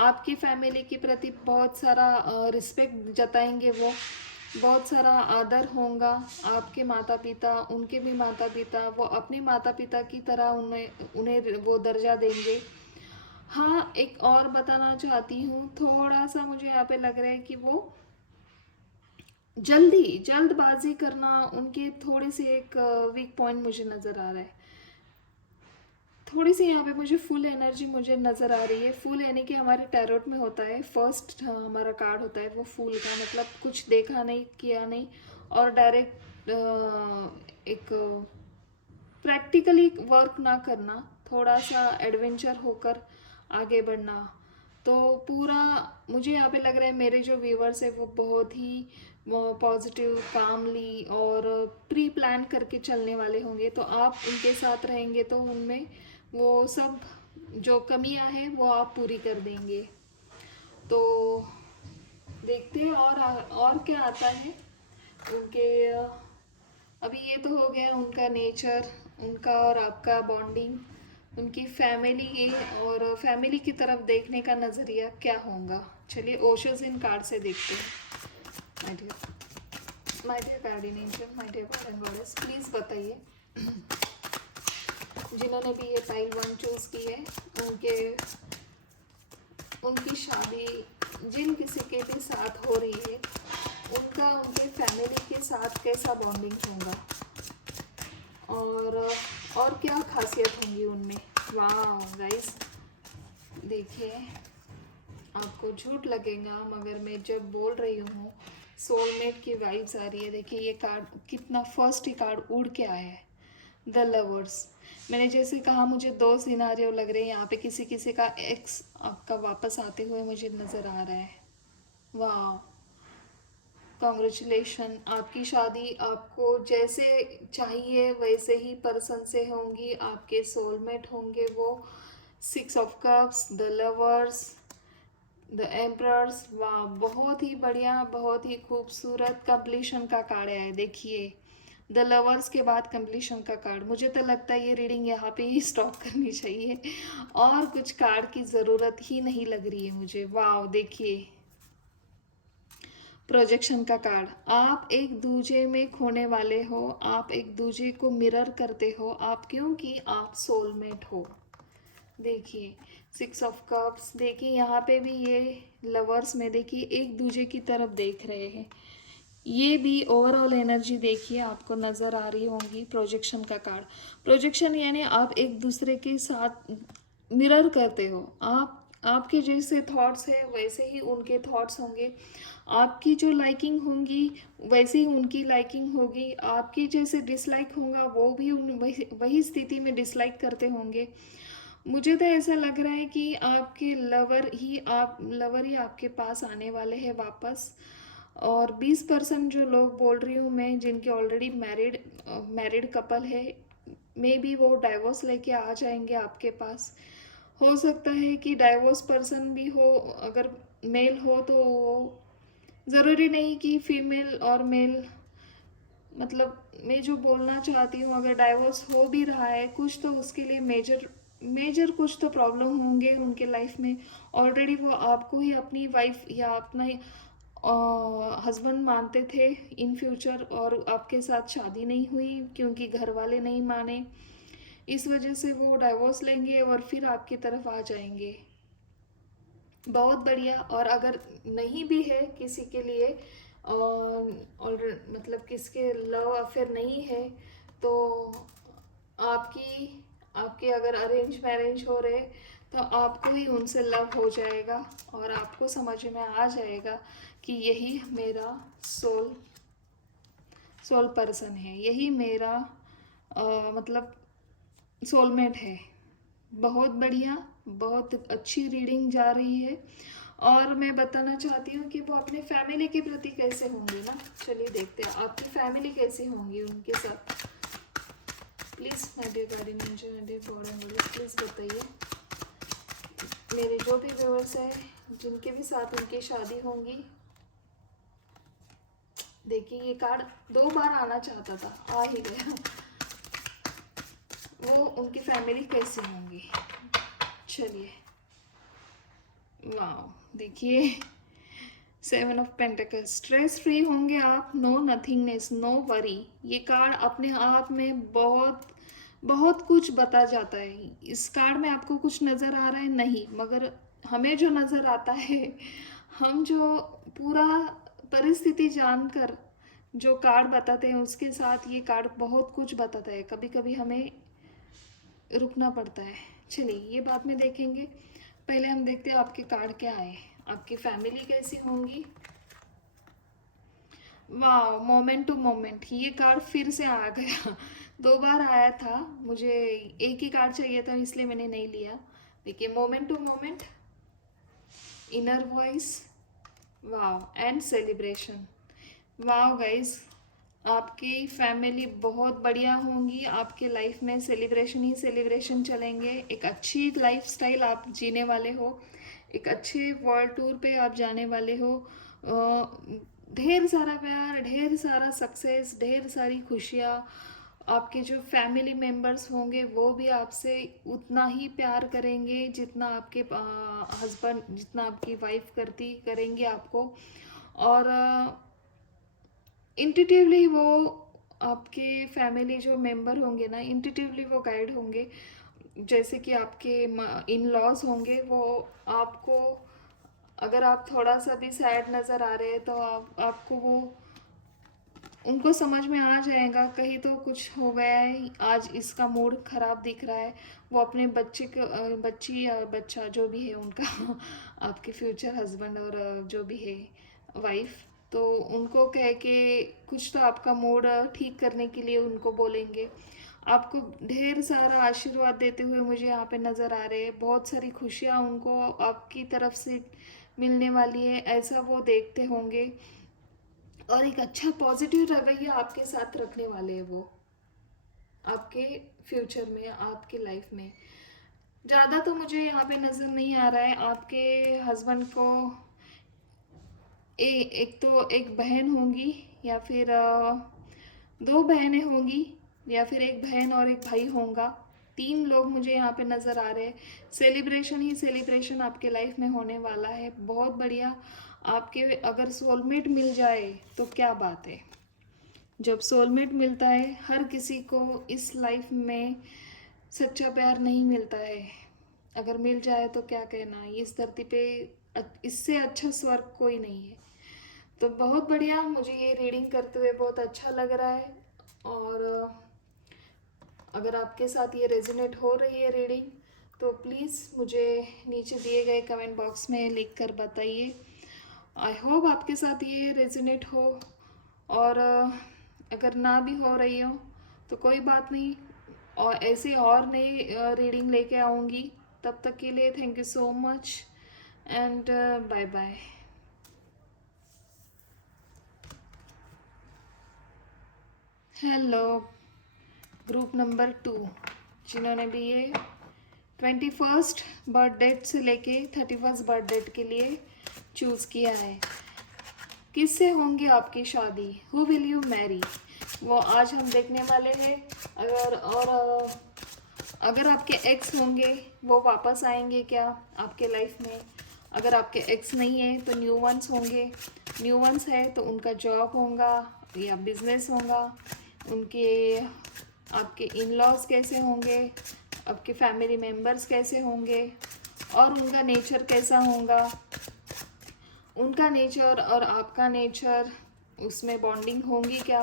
आपकी फैमिली के प्रति बहुत सारा रिस्पेक्ट जताएंगे, वो बहुत सारा आदर होगा। आपके माता पिता, उनके भी माता पिता, वो अपने माता पिता की तरह उन्हें उन्हें वो दर्जा देंगे। हाँ, एक और बताना चाहती हूँ, थोड़ा सा मुझे यहाँ पे लग रहा है कि वो जल्दबाजी करना उनके थोड़े से एक वीक पॉइंट मुझे नज़र आ रहा है। थोड़ी सी यहाँ पे मुझे फुल एनर्जी मुझे नज़र आ रही है। फुल यानी कि हमारे टैरोट में होता है फर्स्ट हमारा कार्ड होता है वो फूल का, मतलब कुछ देखा नहीं किया नहीं और डायरेक्ट एक प्रैक्टिकली वर्क ना करना, थोड़ा सा एडवेंचर होकर आगे बढ़ना। तो पूरा मुझे यहाँ पे लग रहा है मेरे जो व्यूवर्स है वो बहुत ही पॉजिटिव, कामली और प्री प्लान करके चलने वाले होंगे। तो आप उनके साथ रहेंगे तो उनमें वो सब जो कमियां हैं वो आप पूरी कर देंगे। तो देखते हैं और क्या आता है उनके। अभी ये तो हो गया उनका नेचर, उनका और आपका बॉन्डिंग, उनकी फैमिली और फैमिली की तरफ देखने का नज़रिया क्या होगा। चलिए ओशोज इन कार्ड से देखते हैं। My dear guardian angel, my dear God and goddess, please बताइए जिन्होंने भी ये पाइल 1 चूज़ की है, उनकी शादी जिन किसी के भी साथ हो रही है, उनका उनके फैमिली के साथ कैसा बॉन्डिंग होगा और क्या खासियत होंगी उनमें। वाह गाइस, देखिए आपको झूठ लगेगा मगर मैं जब बोल रही हूँ सोलमेट की वाइब्स आ रही है। देखिए ये कार्ड कितना, फर्स्ट ही कार्ड उड़ के आया है, द लवर्स। मैंने जैसे कहा मुझे 2 सिनारियो लग रहे हैं यहाँ पे, किसी किसी का एक्स आपका वापस आते हुए मुझे नज़र आ रहा है। वाह, कॉन्ग्रेचुलेशन, आपकी शादी आपको जैसे चाहिए वैसे ही पर्सन से होंगी, आपके सोलमेट होंगे वो। 6 of cups, the lovers, the emperor's. वाह, बहुत ही बढ़िया, बहुत ही खूबसूरत कंप्लीशन का कार्ड है। देखिए द लवर्स के बाद कंप्लीशन का कार्ड, मुझे तो लगता है ये रीडिंग यहाँ पे ही स्टॉप करनी चाहिए और कुछ कार्ड की ज़रूरत ही नहीं लग रही है मुझे। वाह, देखिए प्रोजेक्शन का कार्ड, आप एक दूजे में खोने वाले हो, आप एक दूजे को मिरर करते हो आप, क्योंकि आप सोलमेट हो। देखिए 6 ऑफ कप्स, देखिए यहाँ पे भी ये लवर्स में देखिए एक दूजे की तरफ देख रहे हैं। ये भी ओवरऑल एनर्जी देखिए आपको नज़र आ रही होंगी। प्रोजेक्शन का कार्ड, प्रोजेक्शन यानी आप एक दूसरे के साथ मिरर करते हो। आपके जैसे थॉट्स है वैसे ही उनके थॉट्स होंगे, आपकी जो लाइकिंग होंगी वैसे ही उनकी लाइकिंग होगी, आपकी जैसे डिसलाइक होगा वो भी वही स्थिति में डिसलाइक करते होंगे। मुझे तो ऐसा लग रहा है कि आपके लवर ही आपके पास आने वाले हैं वापस। और 20% जो लोग बोल रही हूँ मैं, जिनके ऑलरेडी मैरिड कपल है, मे बी वो डाइवोर्स लेके आ जाएंगे आपके पास। हो सकता है कि डाइवोर्स पर्सन भी हो, अगर मेल हो तो वो, ज़रूरी नहीं कि फीमेल और मेल, मतलब मैं जो बोलना चाहती हूँ अगर डाइवोर्स हो भी रहा है कुछ तो उसके लिए मेजर मेजर कुछ तो प्रॉब्लम होंगे उनके लाइफ में। ऑलरेडी वो आपको ही अपनी वाइफ या अपना हस्बैंड मानते थे इन फ्यूचर, और आपके साथ शादी नहीं हुई क्योंकि घर वाले नहीं माने, इस वजह से वो डाइवोर्स लेंगे और फिर आपकी तरफ आ जाएंगे। बहुत बढ़िया। और अगर नहीं भी है किसी के लिए और मतलब किसके लव अफेयर नहीं है, तो आपकी आपके अगर अरेंज मैरिज हो रहे तो आपको ही उनसे लव हो जाएगा और आपको समझ में आ जाएगा कि यही मेरा सोल पर्सन है, यही मेरा मतलब सोलमेट है। बहुत बढ़िया, बहुत अच्छी रीडिंग जा रही है। और मैं बताना चाहती हूँ कि वो अपने फैमिली के प्रति कैसे होंगे ना। चलिए देखते हैं आपकी फैमिली कैसी होंगी उनके साथ। Please my dear guardian angel, my dear God and mother, please बताइए मेरे जो भी व्यूअर्स हैं जिनके भी साथ उनकी शादी होंगी। देखिए ये कार्ड 2 बार आना चाहता था, आ ही गया। वो उनकी फैमिली कैसी होंगी। चलिए, वाह, देखिए 7 ऑफ पेंटिकल्स। स्ट्रेस फ्री होंगे आप, नो नथिंगनेस, नो वरी। ये कार्ड अपने आप में बहुत बहुत कुछ बता जाता है। इस कार्ड में आपको कुछ नज़र आ रहा है नहीं, मगर हमें जो नज़र आता है, हम जो पूरा परिस्थिति जानकर जो कार्ड बताते हैं उसके साथ ये कार्ड बहुत कुछ बताता है। कभी कभी हमें रुकना पड़ता है। चलिए ये बाद में देखेंगे, पहले हम देखते हैं आपके कार्ड क्या आए। आपकी फैमिली कैसी होंगी। वाह, मोमेंट टू मोमेंट, ये कार्ड फिर से आ गया। 2 बार आया था, मुझे एक ही कार्ड चाहिए था इसलिए मैंने नहीं लिया। देखिए moment to moment, inner voice, वाह एंड सेलिब्रेशन। वाह गाइस, आपकी फैमिली बहुत बढ़िया होंगी। आपके लाइफ में सेलिब्रेशन ही सेलिब्रेशन चलेंगे। एक अच्छी लाइफस्टाइल आप जीने वाले हो, एक अच्छे वर्ल्ड टूर पे आप जाने वाले हो। ढेर सारा प्यार, ढेर सारा सक्सेस, ढेर सारी खुशियाँ। आपके जो फैमिली मेम्बर्स होंगे वो भी आपसे उतना ही प्यार करेंगे जितना आपके हस्बैंड, जितना आपकी वाइफ करेंगे आपको। और इंट्यूटिवली वो आपके फैमिली जो मेंबर होंगे ना, इंट्यूटिवली वो गाइड होंगे। जैसे कि आपके इन लॉज होंगे, वो आपको, अगर आप थोड़ा सा भी सैड नज़र आ रहे हैं तो आपको वो, उनको समझ में आ जाएगा कहीं तो कुछ हो गया है, आज इसका मूड ख़राब दिख रहा है। वो अपने बच्चे को, बच्ची या बच्चा जो भी है उनका आपके फ्यूचर हस्बैंड और जो भी है वाइफ, तो उनको कह के कुछ तो आपका मूड ठीक करने के लिए उनको बोलेंगे। आपको ढेर सारा आशीर्वाद देते हुए मुझे यहाँ पे नज़र आ रहे हैं। बहुत सारी खुशियाँ उनको आपकी तरफ से मिलने वाली है, ऐसा वो देखते होंगे। और एक अच्छा पॉजिटिव रवैया आपके साथ रखने वाले हैं वो आपके फ्यूचर में, आपके लाइफ में। ज़्यादा तो मुझे यहाँ पे नज़र नहीं आ रहा है आपके हस्बैंड को। एक तो एक बहन होंगी या फिर 2 बहनें होंगी या फिर एक बहन और एक भाई होगा। 3 लोग मुझे यहाँ पे नज़र आ रहे हैं। सेलिब्रेशन ही सेलिब्रेशन आपके लाइफ में होने वाला है, बहुत बढ़िया। आपके अगर सोलमेट मिल जाए तो क्या बात है। जब सोलमेट मिलता है, हर किसी को इस लाइफ में सच्चा प्यार नहीं मिलता है। अगर मिल जाए तो क्या कहना, इस धरती पे इससे अच्छा स्वर्ग कोई नहीं है। तो बहुत बढ़िया, मुझे ये रीडिंग करते हुए बहुत अच्छा लग रहा है। और अगर आपके साथ ये रेजोनेट हो रही है रीडिंग, तो प्लीज़ मुझे नीचे दिए गए कमेंट बॉक्स में लिख कर बताइए। आई होप आपके साथ ये रेजोनेट हो। और अगर ना भी हो रही हो तो कोई बात नहीं, और ऐसे और नई रीडिंग लेके आऊँगी। तब तक के लिए thank you so much and bye bye. Hello group number 2, जिन्होंने भी ये 21st बर्थ डेट से लेके 31st बर्थ डेट के लिए चूज़ किया है। किससे होंगी आपकी शादी, हु विल यू मैरी, वो आज हम देखने वाले हैं। अगर आपके एक्स होंगे वो वापस आएंगे क्या आपके लाइफ में। अगर आपके एक्स नहीं है तो न्यू वंस होंगे। न्यू वंस है तो उनका जॉब होगा या बिजनेस होगा। उनके आपके इन लॉज कैसे होंगे, आपके फैमिली मेम्बर्स कैसे होंगे और उनका नेचर कैसा होगा। उनका नेचर और आपका नेचर, उसमें बॉन्डिंग होंगी क्या,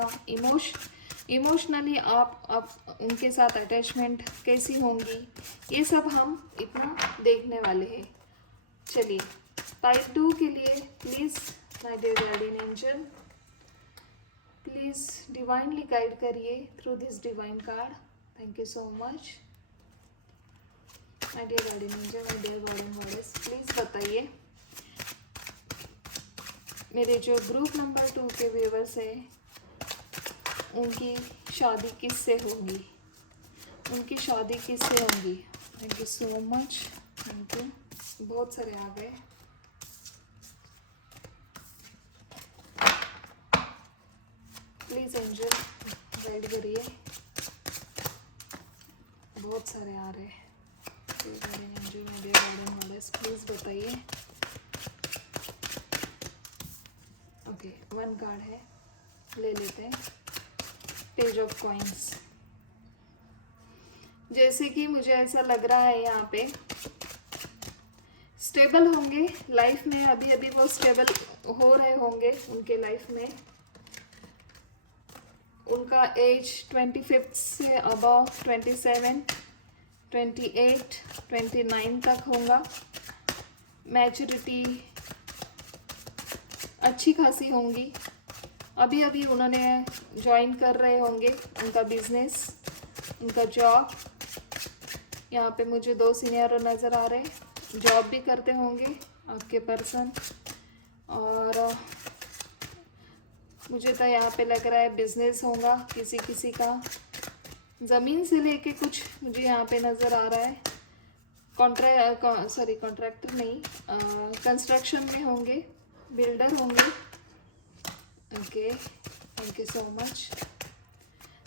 इमोशनली आप उनके साथ अटैचमेंट कैसी होंगी, ये सब हम इतना देखने वाले हैं। चलिए पार्ट 2 के लिए please my dear guardian angel, please divinely guide करिए through this divine card. Thank you so much my dear guardian angel, my dear God and goddess, please बताइए मेरे जो ग्रुप नंबर 2 के व्यूवर्स हैं उनकी शादी किससे होगी, उनकी शादी किससे होगी। Thank you so much, thank you, बहुत सारे आ गए। प्लीज़ एंजल गाइड करिए, बहुत सारे आ रहे हैं। एंजल मेरे गार्डन मॉडल्स प्लीज़ बताइए। ओके, 1 कार्ड है, ले लेते हैं। Page of coins. जैसे कि मुझे ऐसा लग रहा है यहाँ पे स्टेबल होंगे लाइफ में, अभी अभी वो स्टेबल हो रहे होंगे उनके लाइफ में। उनका एज 25 से अबव 27, 28, 29 तक होगा। मैच्योरिटी अच्छी खासी होंगी। अभी अभी उन्होंने ज्वाइन कर रहे होंगे उनका बिजनेस, उनका जॉब। यहाँ पे मुझे 2 सीनियर नज़र आ रहे, जॉब भी करते होंगे आपके पर्सन। और मुझे तो यहाँ पे लग रहा है बिजनेस होगा किसी किसी का। ज़मीन से लेके कुछ मुझे यहाँ पे नज़र आ रहा है। कॉन्ट्रैक्टर नहीं, कंस्ट्रक्शन में होंगे, बिल्डर होंगे। Okay, thank you so much.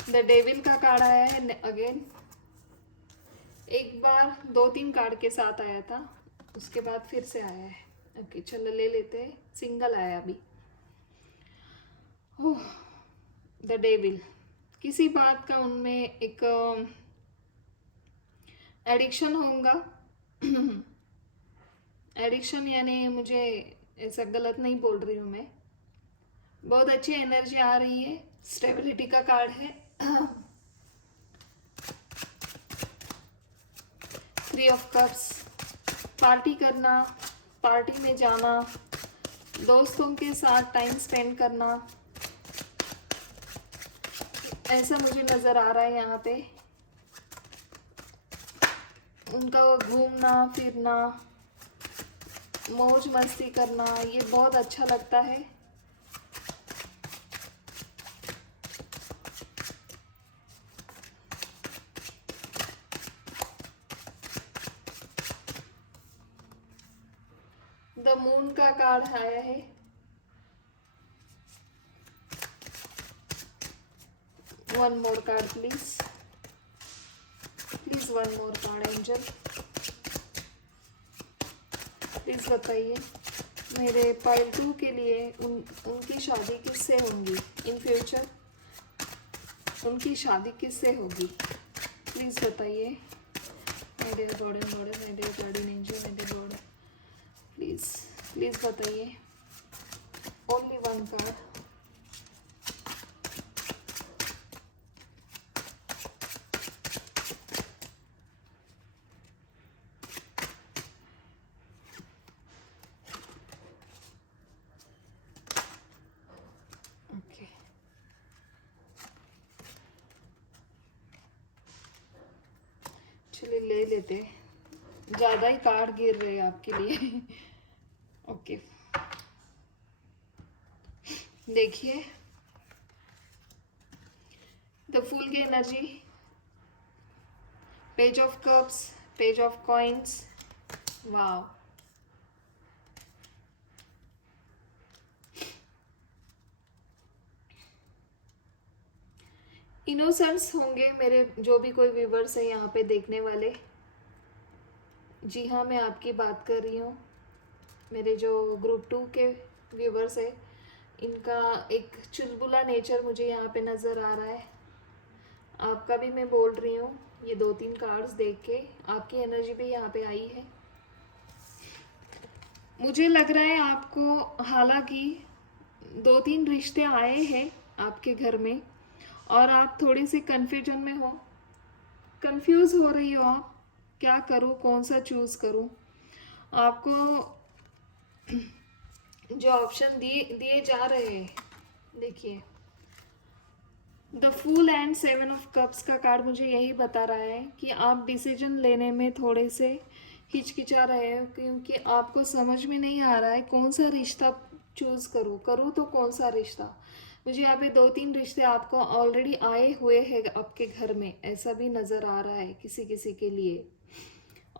The devil का कार्ड आया है अगेन। एक बार 2-3 कार्ड के साथ आया था, उसके बाद फिर से आया है। ओके चलो ले लेते हैं, सिंगल आया अभी। ओह, द डेविल, किसी बात का उनमें एक एडिक्शन होगा। एडिक्शन यानी, मुझे ऐसा गलत नहीं बोल रही हूँ मैं, बहुत अच्छी एनर्जी आ रही है। स्टेबिलिटी का कार्ड है। 3 ऑफ कप्स, पार्टी करना, पार्टी में जाना, दोस्तों के साथ टाइम स्पेंड करना, ऐसा मुझे नज़र आ रहा है यहाँ पे। उनका घूमना फिरना, मौज मस्ती करना, ये बहुत अच्छा लगता है। द मून का कार्ड आया है। One more card please, please one more card angel, please बताइए मेरे पाइल 2 के लिए उनकी शादी किससे होगी इन फ्यूचर, उनकी शादी किससे होगी प्लीज बताइए। मेरे गॉड एंड गॉडेस, मेरे गार्डियन एंजल, मेरे गॉड, प्लीज प्लीज बताइए। Only 1 card. ओके, चलिए ले लेते, ज़्यादा ही कार्ड गिर रहे हैं आपके लिए। ओके, देखिए द फूल की energy, page of cups, page of coins, wow. Innocents होंगे मेरे जो भी कोई व्यूवर्स है यहाँ पे देखने वाले। जी हाँ, मैं आपकी बात कर रही हूँ। मेरे जो ग्रुप 2 के व्यूवर्स है, इनका एक चुलबुला नेचर मुझे यहाँ पे नज़र आ रहा है। आपका भी मैं बोल रही हूँ, ये 2-3 कार्ड्स देख के आपकी एनर्जी भी यहाँ पे आई है। मुझे लग रहा है आपको, हालांकि 2-3 रिश्ते आए हैं आपके घर में, और आप थोड़ी सी कन्फ्यूजन में हो, कंफ्यूज हो रही हो आप, क्या करूँ, कौन सा चूज़ करूँ। आपको जो ऑप्शन दिए दिए जा रहे हैं, देखिए the fool and seven of cups का कार्ड मुझे यही बता रहा है कि आप डिसीजन लेने में थोड़े से हिचकिचा रहे हो, क्योंकि आपको समझ में नहीं आ रहा है कौन सा रिश्ता चूज़ करूँ, करूँ तो कौन सा रिश्ता। मुझे यहाँ पे 2-3 रिश्ते आपको ऑलरेडी आए हुए हैं आपके घर में, ऐसा भी नज़र आ रहा है किसी किसी के लिए।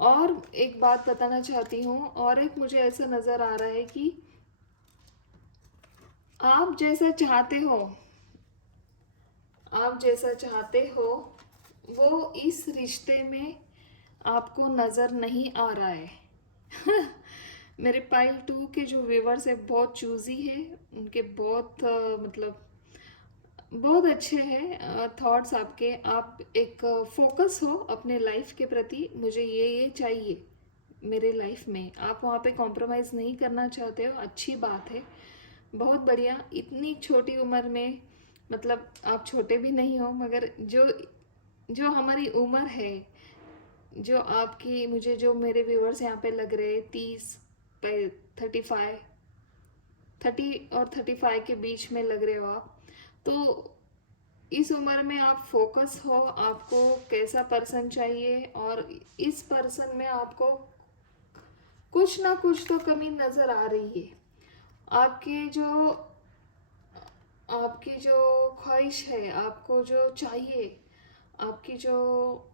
और एक बात बताना चाहती हूँ, और एक मुझे ऐसा नज़र आ रहा है कि आप जैसा चाहते हो, आप जैसा चाहते हो वो इस रिश्ते में आपको नज़र नहीं आ रहा है। मेरे पाइल 2 के जो व्यूवर्स है बहुत चूजी है, उनके बहुत मतलब बहुत अच्छे हैं थॉट्स आपके। आप एक फोकस हो अपने लाइफ के प्रति, मुझे ये चाहिए मेरे लाइफ में। आप वहाँ पे कॉम्प्रोमाइज़ नहीं करना चाहते हो, अच्छी बात है, बहुत बढ़िया। इतनी छोटी उम्र में, मतलब आप छोटे भी नहीं हो, मगर जो जो हमारी उम्र है, जो आपकी, मुझे जो मेरे व्यूवर्स यहाँ पे लग रहे 30 पे 35, 30 और 35 के बीच में लग रहे हो आप, तो इस उम्र में आप फोकस हो, आपको कैसा पर्सन चाहिए, और इस पर्सन में आपको कुछ ना कुछ तो कमी नज़र आ रही है। आपके जो आपकी जो ख्वाहिश है, आपको जो चाहिए, आपकी जो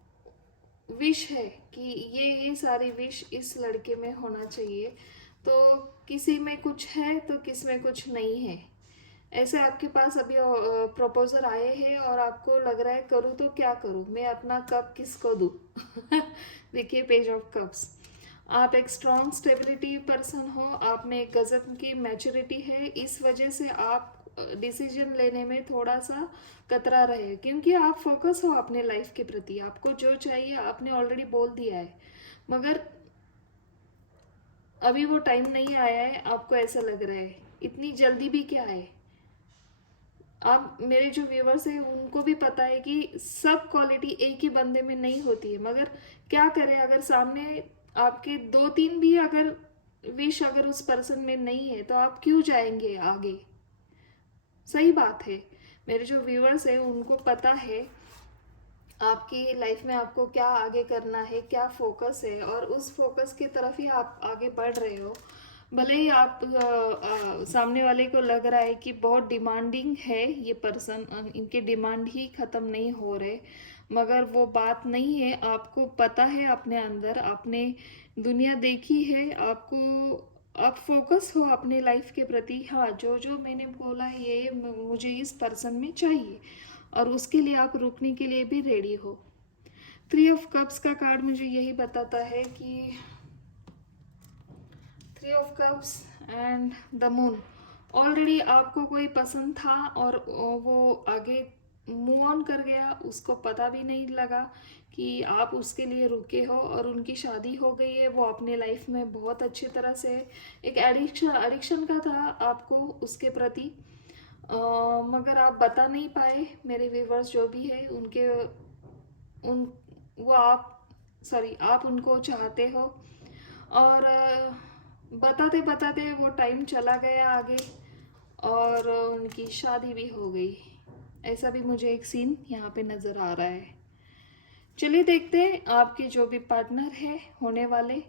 विश है कि ये सारी विश इस लड़के में होना चाहिए, तो किसी में कुछ है तो किस में कुछ नहीं है। ऐसे आपके पास अभी प्रपोजल आए हैं और आपको लग रहा है करूँ तो क्या करूँ, मैं अपना कप किसको दूँ। देखिए पेज ऑफ कप्स, आप एक स्ट्रॉन्ग स्टेबिलिटी पर्सन हो, आप में एक गजब की मैच्योरिटी है, इस वजह से आप डिसीजन लेने में थोड़ा सा कतरा रहे हैं, क्योंकि आप फोकस हो अपने लाइफ के प्रति, आपको जो चाहिए आपने ऑलरेडी बोल दिया है, मगर अभी वो टाइम नहीं आया है, आपको ऐसा लग रहा है। इतनी जल्दी भी क्या है। अब मेरे जो व्यूवर्स हैं उनको भी पता है कि सब क्वालिटी एक ही बंदे में नहीं होती है, मगर क्या करें, अगर सामने आपके 2-3 भी अगर विश अगर उस पर्सन में नहीं है तो आप क्यों जाएंगे आगे। सही बात है, मेरे जो व्यूवर्स हैं उनको पता है आपकी लाइफ में आपको क्या आगे करना है, क्या फोकस है, और उस फोकस की तरफ ही आप आगे बढ़ रहे हो। भले ही आप सामने वाले को लग रहा है कि बहुत डिमांडिंग है ये पर्सन, इनके डिमांड ही ख़त्म नहीं हो रहे, मगर वो बात नहीं है। आपको पता है अपने अंदर, आपने दुनिया देखी है, आपको आप फोकस हो अपने लाइफ के प्रति। हाँ, जो जो मैंने बोला है ये मुझे इस पर्सन में चाहिए, और उसके लिए आप रुकने के लिए भी रेडी हो। 3 ऑफ कप्स का कार्ड मुझे यही बताता है कि 3 of cups and the moon, already आपको कोई पसंद था और वो आगे मूव ऑन कर गया, उसको पता भी नहीं लगा कि आप उसके लिए रुके हो, और उनकी शादी हो गई है। वो अपने लाइफ में बहुत अच्छी तरह से, एक एडिक्शन का था आपको उसके प्रति, मगर आप बता नहीं पाए। मेरे व्यूवर्स जो भी है उनके उन वो आप सॉरी आप उनको चाहते हो, और बताते बताते वो टाइम चला गया आगे, और उनकी शादी भी हो गई। ऐसा भी मुझे एक सीन यहाँ पे नज़र आ रहा है। चलिए देखते हैं आपके जो भी पार्टनर है होने वाले,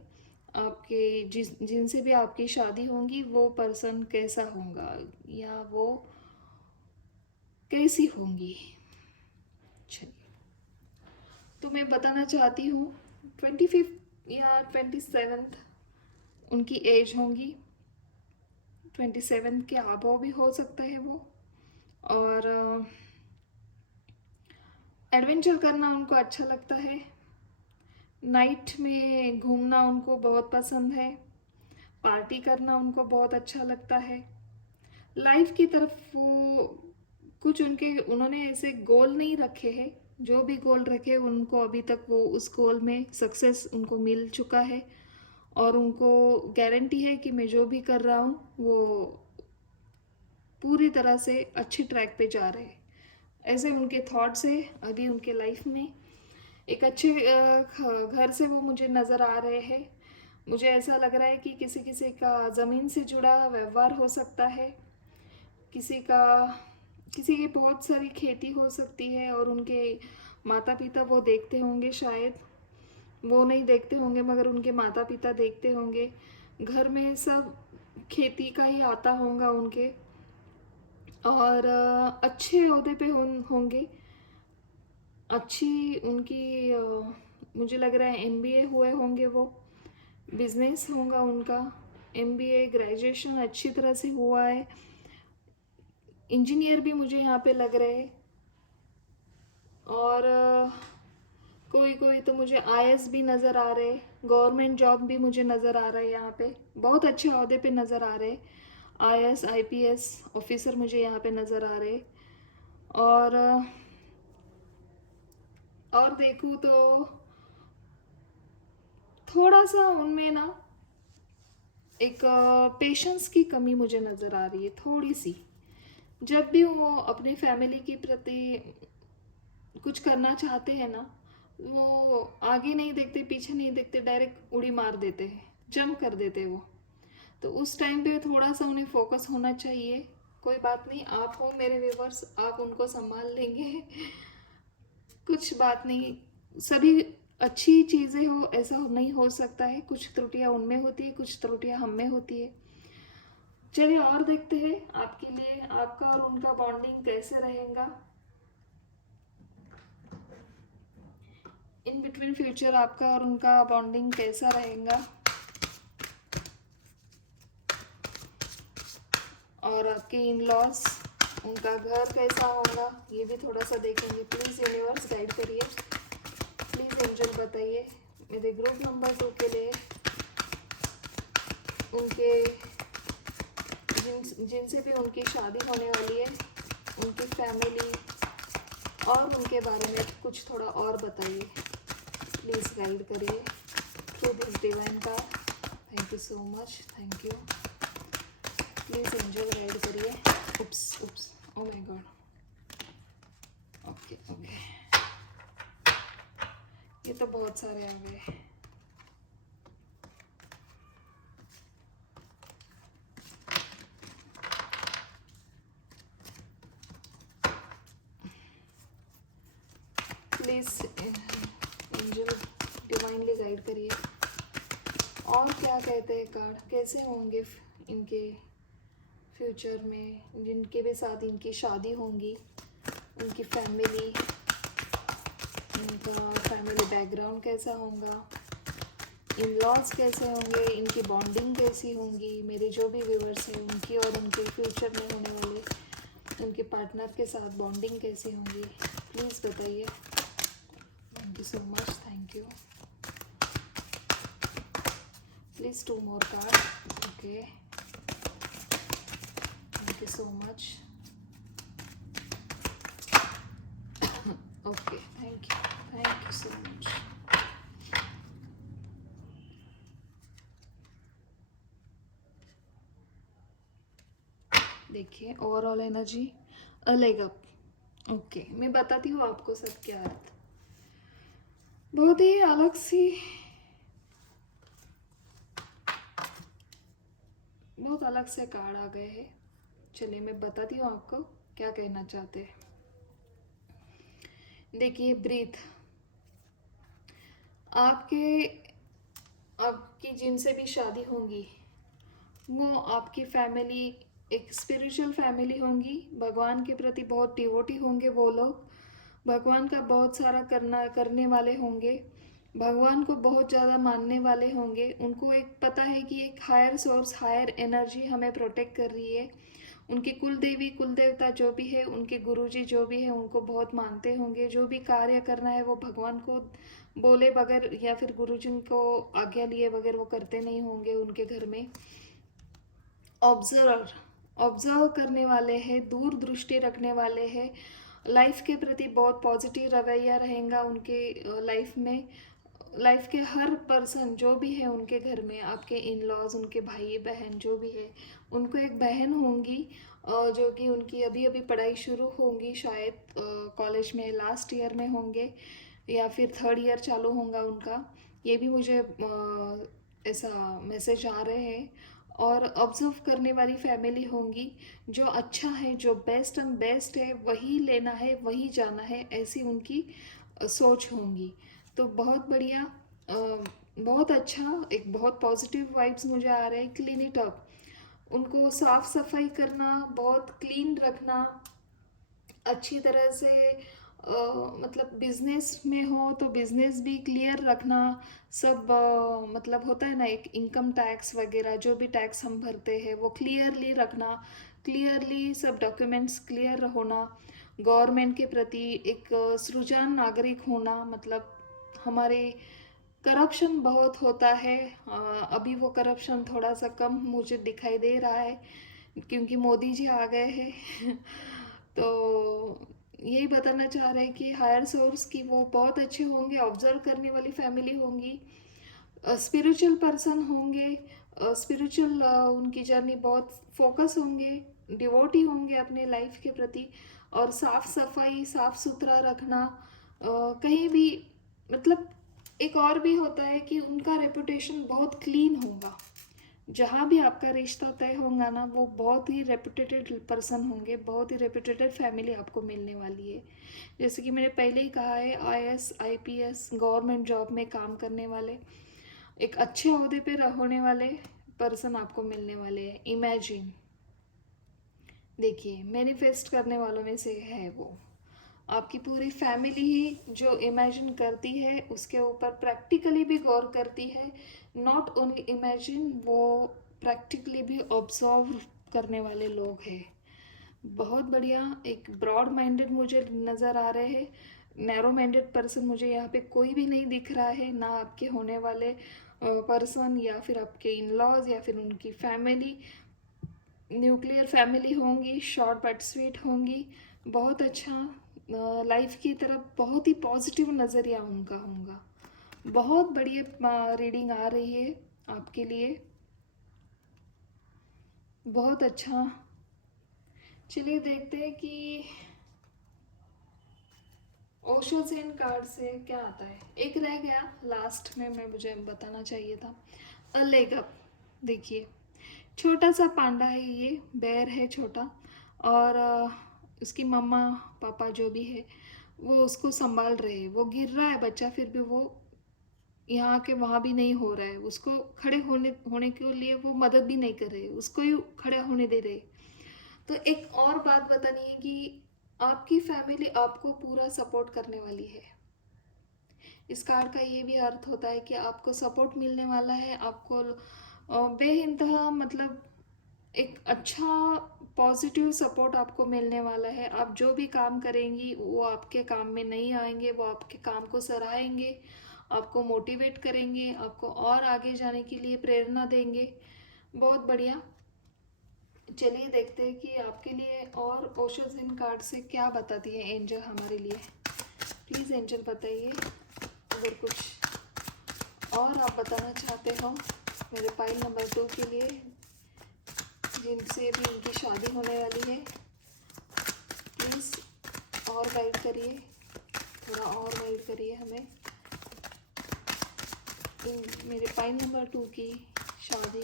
आपके जिनसे भी आपकी शादी होंगी, वो पर्सन कैसा होगा या वो कैसी होंगी। चलिए, तो मैं बताना चाहती हूँ 25 या 27 उनकी एज होंगी, 27 के अबव भी हो सकता है वो, और एडवेंचर करना उनको अच्छा लगता है, नाइट में घूमना उनको बहुत पसंद है, पार्टी करना उनको बहुत अच्छा लगता है। लाइफ की तरफ वो कुछ उन्होंने ऐसे गोल नहीं रखे हैं, जो भी गोल रखे उनको अभी तक वो उस गोल में सक्सेस उनको मिल चुका है, और उनको गारंटी है कि मैं जो भी कर रहा हूँ वो पूरी तरह से अच्छी ट्रैक पे जा रहे हैं। ऐसे उनके थॉट्स है अभी उनके लाइफ में। एक अच्छे घर से वो मुझे नज़र आ रहे हैं। मुझे ऐसा लग रहा है कि किसी किसी का ज़मीन से जुड़ा व्यवहार हो सकता है, किसी का किसी की बहुत सारी खेती हो सकती है और उनके माता पिता वो देखते होंगे, शायद वो नहीं देखते होंगे मगर उनके माता पिता देखते होंगे। घर में सब खेती का ही आता होगा उनके, और अच्छे ओहदे पे होंगे। अच्छी उनकी मुझे लग रहा है एमबीए हुए होंगे वो, बिजनेस होगा उनका। एमबीए ग्रेजुएशन अच्छी तरह से हुआ है। इंजीनियर भी मुझे यहाँ पे लग रहे हैं। और कोई कोई तो मुझे आईएएस भी नज़र आ रहे, गवर्नमेंट जॉब भी मुझे नज़र आ रहा है यहाँ पे, बहुत अच्छे अहदे पे नज़र आ रहे। आईएएस आईपीएस ऑफिसर मुझे यहाँ पे नज़र आ रहे। और और देखूँ तो थोड़ा सा उनमें ना एक पेशेंस की कमी मुझे नज़र आ रही है, थोड़ी सी। जब भी वो अपनी फैमिली के प्रति कुछ करना चाहते हैं ना, वो आगे नहीं देखते, पीछे नहीं देखते, डायरेक्ट उड़ी मार देते हैं, जंप कर देते हैं वो। तो उस टाइम पे थोड़ा सा उन्हें फोकस होना चाहिए। कोई बात नहीं, आप हो मेरे व्यूवर्स, आप उनको संभाल लेंगे। कुछ बात नहीं, सभी अच्छी चीज़ें हो ऐसा नहीं हो सकता है, कुछ त्रुटियां उनमें होती है, कुछ त्रुटियां हम में होती है। चलिए और देखते हैं आपके लिए आपका और उनका बॉन्डिंग कैसे रहेगा इन बिटवीन फ्यूचर। आपका और उनका बॉन्डिंग कैसा रहेगा और आपके इन लॉज, उनका घर कैसा होगा, ये भी थोड़ा सा देखेंगे। प्लीज़ यूनिवर्स गाइड करिए, प्लीज़ एंजल बताइए मेरे ग्रुप नंबर 2 के लिए, उनके जिनसे भी उनकी शादी होने वाली है, उनकी फैमिली और उनके बारे में कुछ थोड़ा और बताइए। प्लीज़ गाइड करिए थ्रू दिस डिवाइन का। Thank you so much, thank you. Please angel guide करिए। Oops oops, oh my god. Okay okay, ये तो बहुत सारे आ गए। प्लीज़ एंजल डिवाइनली गाइड करिए। और क्या कहते हैं कार्ड, कैसे होंगे इनके फ्यूचर में, जिनके भी साथ इनकी शादी होंगी, उनकी फैमिली, उनका फैमिली बैकग्राउंड कैसा होगा, इन लॉज कैसे होंगे, इनकी बॉन्डिंग कैसी होंगी। मेरे जो भी व्यूवर्स हैं उनकी और उनके फ्यूचर में होने वाले उनके पार्टनर के साथ बॉन्डिंग कैसी होंगी, प्लीज़ बताइए। Thank you so much, thank you. Please 2 more cards, okay, thank you so much, okay, thank you so much। देखिए overall energy a leg up. Okay, मैं बताती हूँ आपको सब क्या अर्थ। बहुत ही अलग सी, बहुत अलग से कार्ड आ गए हैं। चलिए मैं बताती हूँ आपको क्या कहना चाहते हैं। देखिए ब्रीथ, आपकी जिनसे भी शादी होंगी वो आपकी फैमिली एक स्पिरिचुअल फैमिली होंगी, भगवान के प्रति बहुत डिवोटी होंगे वो लोग, भगवान का बहुत सारा करने वाले होंगे, भगवान को बहुत ज़्यादा मानने वाले होंगे। उनको एक पता है कि एक हायर सोर्स, हायर एनर्जी हमें प्रोटेक्ट कर रही है। उनकी कुल देवी कुल देवता जो भी है, उनके गुरुजी जो भी है, उनको बहुत मानते होंगे। जो भी कार्य करना है वो भगवान को बोले बगैर या फिर गुरुजन को आज्ञा लिए बगैर वो करते नहीं होंगे उनके घर में। ऑब्जर्व करने वाले हैं, दूर दृष्टि रखने वाले हैं, लाइफ के प्रति बहुत पॉजिटिव रवैया रहेगा उनके लाइफ में। लाइफ के हर पर्सन जो भी है उनके घर में, आपके इन लॉज, उनके भाई बहन जो भी है, उनको एक बहन होंगी जो कि उनकी अभी अभी पढ़ाई शुरू होंगी, शायद कॉलेज में लास्ट ईयर में होंगे या फिर थर्ड ईयर चालू होगा उनका। ये भी मुझे ऐसा मैसेज आ रहे हैं। और ऑब्जर्व करने वाली फैमिली होंगी, जो अच्छा है, जो बेस्ट एंड बेस्ट है वही लेना है, वही जाना है, ऐसी उनकी सोच होंगी। तो बहुत बढ़िया, बहुत अच्छा, एक बहुत पॉजिटिव वाइब्स मुझे आ रहे हैं। क्लीन इट अप, उनको साफ सफाई करना, बहुत क्लीन रखना, अच्छी तरह से मतलब बिजनेस में हो तो बिजनेस भी क्लियर रखना। सब मतलब होता है ना, एक इनकम टैक्स वगैरह जो भी टैक्स हम भरते हैं वो क्लियरली रखना, क्लियरली सब डॉक्यूमेंट्स क्लियर होना, गवर्नमेंट के प्रति एक सृजन नागरिक होना। मतलब हमारे करप्शन बहुत होता है, अभी वो करप्शन थोड़ा सा कम मुझे दिखाई दे रहा है क्योंकि मोदी जी आ गए हैं तो यही बताना चाह रहे हैं कि हायर सोर्स की वो बहुत अच्छे होंगे, ऑब्जर्व करने वाली फैमिली होंगी, स्पिरिचुअल पर्सन होंगे, स्पिरिचुअल उनकी जर्नी बहुत फोकस होंगे, डिवोटी होंगे अपने लाइफ के प्रति। और साफ सफाई, साफ सुथरा रखना, कहीं भी मतलब एक और भी होता है कि उनका रेपुटेशन बहुत क्लीन होगा। जहाँ भी आपका रिश्ता तय होगा ना, वो बहुत ही रेपुटेटेड पर्सन होंगे, बहुत ही रेपुटेटेड फैमिली आपको मिलने वाली है। जैसे कि मैंने पहले ही कहा है, आईएएस आईपीएस गवर्नमेंट जॉब में काम करने वाले, एक अच्छे ओहदे पे होने वाले पर्सन आपको मिलने वाले हैं। इमेजिन, देखिए, मैनिफेस्ट करने वालों में से है वो। आपकी पूरी फैमिली ही जो इमेजिन करती है उसके ऊपर प्रैक्टिकली भी गौर करती है। नॉट ओनली इमेजिन, वो प्रैक्टिकली भी ऑब्जर्व करने वाले लोग हैं। बहुत बढ़िया, एक ब्रॉड माइंडेड मुझे नज़र आ रहे हैं। नैरो माइंडेड पर्सन मुझे यहाँ पे कोई भी नहीं दिख रहा है, ना आपके होने वाले पर्सन या फिर आपके इन लॉज या फिर उनकी फैमिली। न्यूक्लियर फैमिली होंगी, शॉर्ट बट स्वीट होंगी, बहुत अच्छा, लाइफ की तरफ बहुत ही पॉजिटिव नज़रिया उनका होगा। बहुत बढ़िया रीडिंग आ रही है आपके लिए, बहुत अच्छा। चलिए देखते हैं कि ओशो ज़ेन कार्ड से क्या आता है। एक रह गया लास्ट में, मैं मुझे बताना चाहिए था। अ लेग अप, देखिए, छोटा सा पांडा है, ये बेर है छोटा, और उसकी मम्मा पापा जो भी है वो उसको संभाल रहे हैं। वो गिर रहा है बच्चा, फिर भी वो यहाँ के वहाँ भी नहीं हो रहा है, उसको खड़े होने होने के लिए वो मदद भी नहीं कर रहे, उसको ही खड़े होने दे रहे। तो एक और बात बतानी है कि आपकी फैमिली आपको पूरा सपोर्ट करने वाली है। इस कार्ड का ये भी अर्थ होता है कि आपको सपोर्ट मिलने वाला है, आपको बेइंतहा मतलब एक अच्छा पॉजिटिव सपोर्ट आपको मिलने वाला है। आप जो भी काम करेंगी वो आपके काम में नहीं आएंगे, वो आपके काम को सराहेंगे, आपको मोटिवेट करेंगे, आपको और आगे जाने के लिए प्रेरणा देंगे। बहुत बढ़िया। चलिए देखते हैं कि आपके लिए और ओशो ज़ेन कार्ड से क्या बताती है एंजल हमारे लिए। प्लीज़ एंजल बताइए अगर कुछ और आप बताना चाहते हो मेरे पाइल नंबर 2 के लिए, जिनसे भी उनकी शादी होने वाली है। प्लीज़ और गाइड करिए, थोड़ा और गाइड करिए हमें। मेरे पाइल नंबर 2 की शादी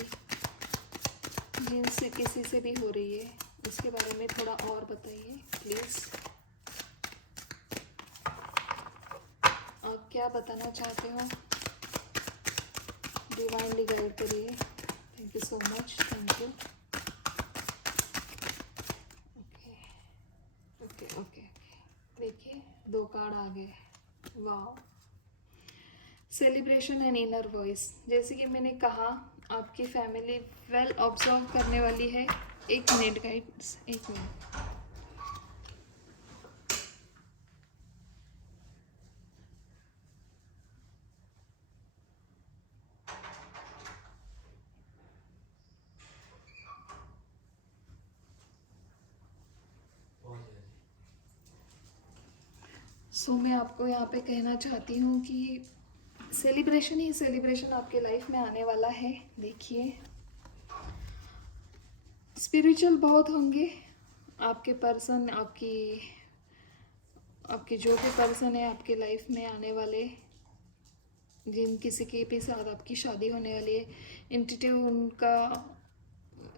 जिनसे किसी से भी हो रही है, उसके बारे में थोड़ा और बताइए प्लीज़। आप क्या बताना चाहते हो, डिवाइनली गाइड करिए। Thank you so much, thank you. Okay okay okay okay, देखिए 2 कार्ड आ गए। वाह, सेलिब्रेशन एंड इनर वॉइस। जैसे कि मैंने कहा, आपकी फैमिली वेल ऑब्जर्व करने वाली है। 1 मिनट गाइड्स, 1 मिनट। सो मैं आपको यहाँ पे कहना चाहती हूँ कि सेलिब्रेशन ही सेलिब्रेशन आपके लाइफ में आने वाला है। देखिए स्पिरिचुअल बहुत होंगे आपके पर्सन, आपके जो भी पर्सन है आपके लाइफ में आने वाले, जिन किसी के भी साथ आपकी शादी होने वाली है,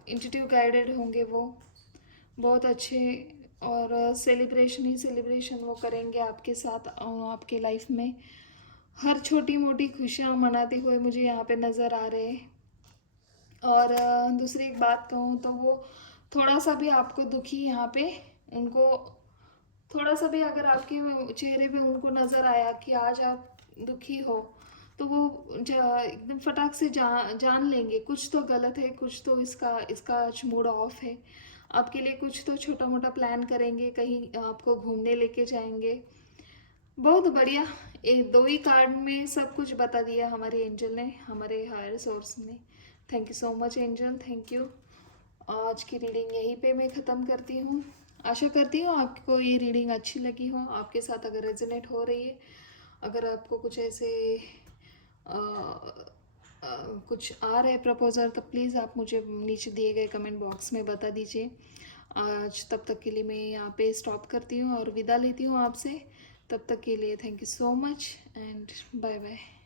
इंट्यूटिव गाइडेड होंगे वो, बहुत अच्छे। और सेलिब्रेशन ही सेलिब्रेशन वो करेंगे आपके साथ और आपके लाइफ में हर छोटी मोटी खुशियाँ मनाते हुए मुझे यहाँ पे नज़र आ रहे हैं। और दूसरी एक बात कहूँ तो वो थोड़ा सा भी आपको दुखी यहाँ पे, उनको थोड़ा सा भी अगर आपके चेहरे पे उनको नज़र आया कि आज आप दुखी हो, तो वो एकदम फटाक से जान लेंगे कुछ तो गलत है, कुछ तो इसका आज मूड ऑफ है। आपके लिए कुछ तो छोटा मोटा प्लान करेंगे, कहीं आपको घूमने लेके जाएंगे। बहुत बढ़िया। दो ही कार्ड में सब कुछ बता दिया हमारे एंजल ने, हमारे हायर सोर्स ने। Thank you so much angel, thank you. आज की रीडिंग यहीं पे मैं ख़त्म करती हूँ। आशा करती हूँ आपको ये रीडिंग अच्छी लगी हो, आपके साथ अगर रेजोनेट हो रही है, अगर आपको कुछ ऐसे अ, कुछ आ रहे प्रपोजल, तो प्लीज़ आप मुझे नीचे दिए गए कमेंट बॉक्स में बता दीजिए। आज तब तक के लिए मैं यहाँ पे स्टॉप करती हूँ और विदा लेती हूँ आपसे। तब तक के लिए thank you so much and bye bye.